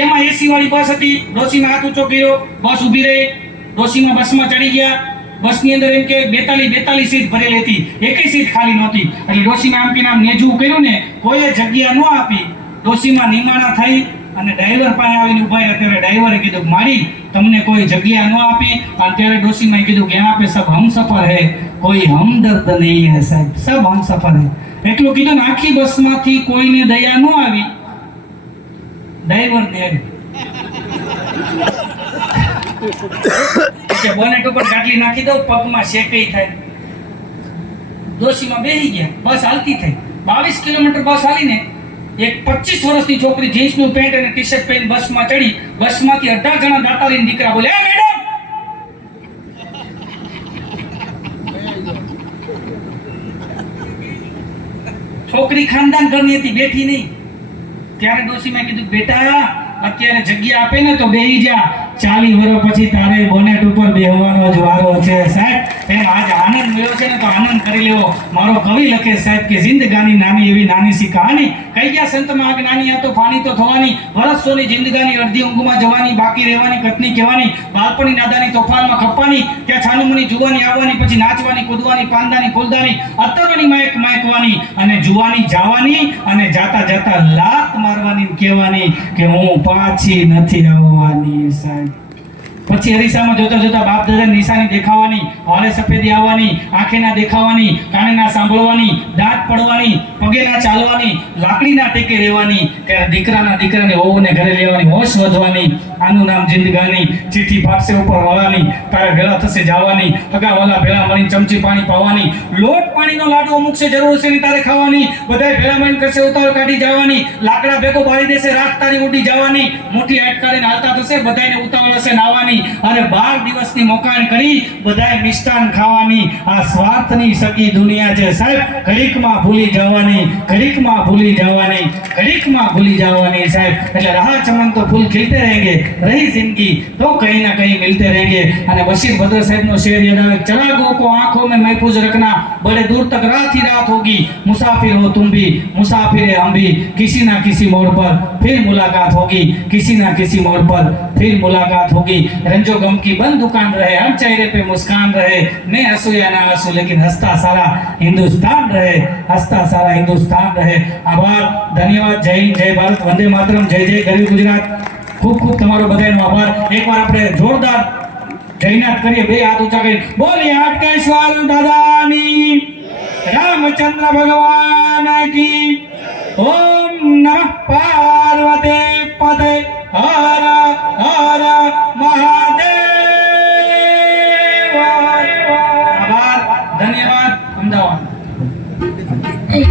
એમાં એસી વાળી બસ હતી, ડોશીને હાથ ઊંચો કર્યો, બસ ઊભી રહી, ડોશીમાં બસમાં ચડી ગયા, બસની અંદર એમ કે 42 સીટ ભરેલી હતી, એકેય સીટ ખાલી નહોતી. એટલે ડોશીમાં આમ કે આમ નેજું કર્યું ને, કોઈએ જગ્યા ન આપી. ડોશીમાં નિમાણા થઈ અને ડ્રાઈવર પાસે આવીને ઉભા રહ્યા. ત્યારે ડ્રાઈવરે કીધું મારી તમને કોઈ જગ્યા ન આપી. અને ત્યારે ડોશીમાં કીધું કે यहाँ पे सब हम सफर है, कोई हमदर्द नहीं है साहब, सब हम सफर है. એટલું કીધું ને આખી બસમાંથી કોઈને દયા ન આવી, ડ્રાઈવરને આવી. કે બોનેટ ઉપર ગાટલી નાખી દઉં, પગમાં શેકેય થાય. ડોશીમાં બેસી ગયા, બસ હાલતી થઈ. 22 કિલોમીટર બસ હાલીને એક 25 વર્ષની છોકરી જીન્સનું પેન્ટ અને ટી શર્ટ પહેરીને બસમાં ચડી. બસમાંથી 18 જણા દાતા લઈને દીકરા બોલે, એ મેડમ! છોકરી ખાનદાન ઘરની હતી, બેઠી નહીં. ત્યારે ડોશીમાં કીધું બેટા અત્યારે જગ્યા આપે ને તો બેહી જા, 40 વર્ષ પછી તારે બોનેટ ઉપર બેહવાનો જ વારો છે સાહેબ. એમ આજ આનંદ મળ્યો છે ને તો આનંદ કરી લેવો. મારો કવિ લખે સાહેબ કે જિંદગાની નાની એવી નાની સી કહાની, કઈ ગયા સંતમાં આગ નાની આ તો ફાની તો થવાની, વર્ષોની જિંદગાની અડધી ઊંઘમાં જવાની, બાકી રહેવાની કતની કહેવાની, બાળપણની નાદાની તોફાનમાં ખપવાની, ત્યાં છાનુમુની જુવાની આવવાની, પછી નાચવાની કૂદવાની, પાંદાની ફૂલદાની, અત્તરોની માયક માયકવાની, અને જુવાની જવાની, અને જાતા જાતા લાત મારવાની કહેવાની કે હું પાછી નથી આવવાની સાહેબ. પછી અરીસામાં જોતા જોતા બાપ દાદા નિશાની દેખાવાની, વાળે સફેદી આવવાની, આંખે ના દેખાવાની, કાને ના સાંભળવાની, દાંત પડવાની, પગે ના ચાલવાની, લાકડીના ટેકે રહેવાની, ત્યારે દીકરાને વહુને ઘરે લેવાની, હોશ વધવાની. આનું નામ જિંદગાની. ચીઠી ફાટશે ઉપર વળાની, તારે ભેળા થશે જવાની, હગા વાલા ભેળા મળીને ચમચી પાણી પાવાની, લોટ પાણીનો લાડવો મૂકશે જરૂર છે ને તારે ખાવાની, બધાય ભેળા મળીને કરશે ઉતાવળ કાઢી જવાની, લાકડા ભેગો બાળી દેશે રાત તારી ઉડી જવાની, મુઠ્ઠી અટકારીને હાલતા થશે બધાયને ઉતાવળ હશે નાવાની, અને 12 દિવસની મોકાણ કરી બધાય મિષ્ટાન ખાવાની. આ સ્વાર્થની સગી દુનિયા છે સાહેબ. ઘડીકમાં ભૂલી જવાની, ઘડીકમાં ભૂલી જવાની, ઘડીકમાં ભૂલી જવાની સાહેબ. એટલે રાહ ચમન તો ફૂલ ખिलते रहेंगे, रही जिंदगी तो कहीं ना कहीं मिलते रहेंगे. અને બશીર ભદ્ર સાહેબનો શેર યાદ આવે, चरागों को आंखों में महफूज रखना, बड़े दूर तक रात ही रात होगी, मुसाफिर हो तुम भी, मुसाफिर है हम भी, किसी ना किसी मोड़ पर फिर मुलाकात होगी, किसी ना किसी मोड़ पर फिर मुलाकात होगी. रंजो गम की बंद दुकान रहे, हर चेहरे पे मुस्कान रहे, मैं हंसू या ना हंसू लेकिन हंसता सारा हिंदुस्तान रहे, हंसता सारा हिंदुस्तान रहे. आभार, धन्यवाद. जय हिंद, जय भारत, वंदे मातरम, जय जय ગરવી ગુજરાત. ખૂબ ખૂબ તમારો બધાનો આભાર. એકવાર આપણે જોરદાર જયનાથ કરીએ, બે હાથ ઊંચા કરી બોલીએ હાટકેશ્વર દાદાની, રામચંદ્ર ભગવાન કી. ઓમ નમઃ પાર્વતી પતે, હર હર મહા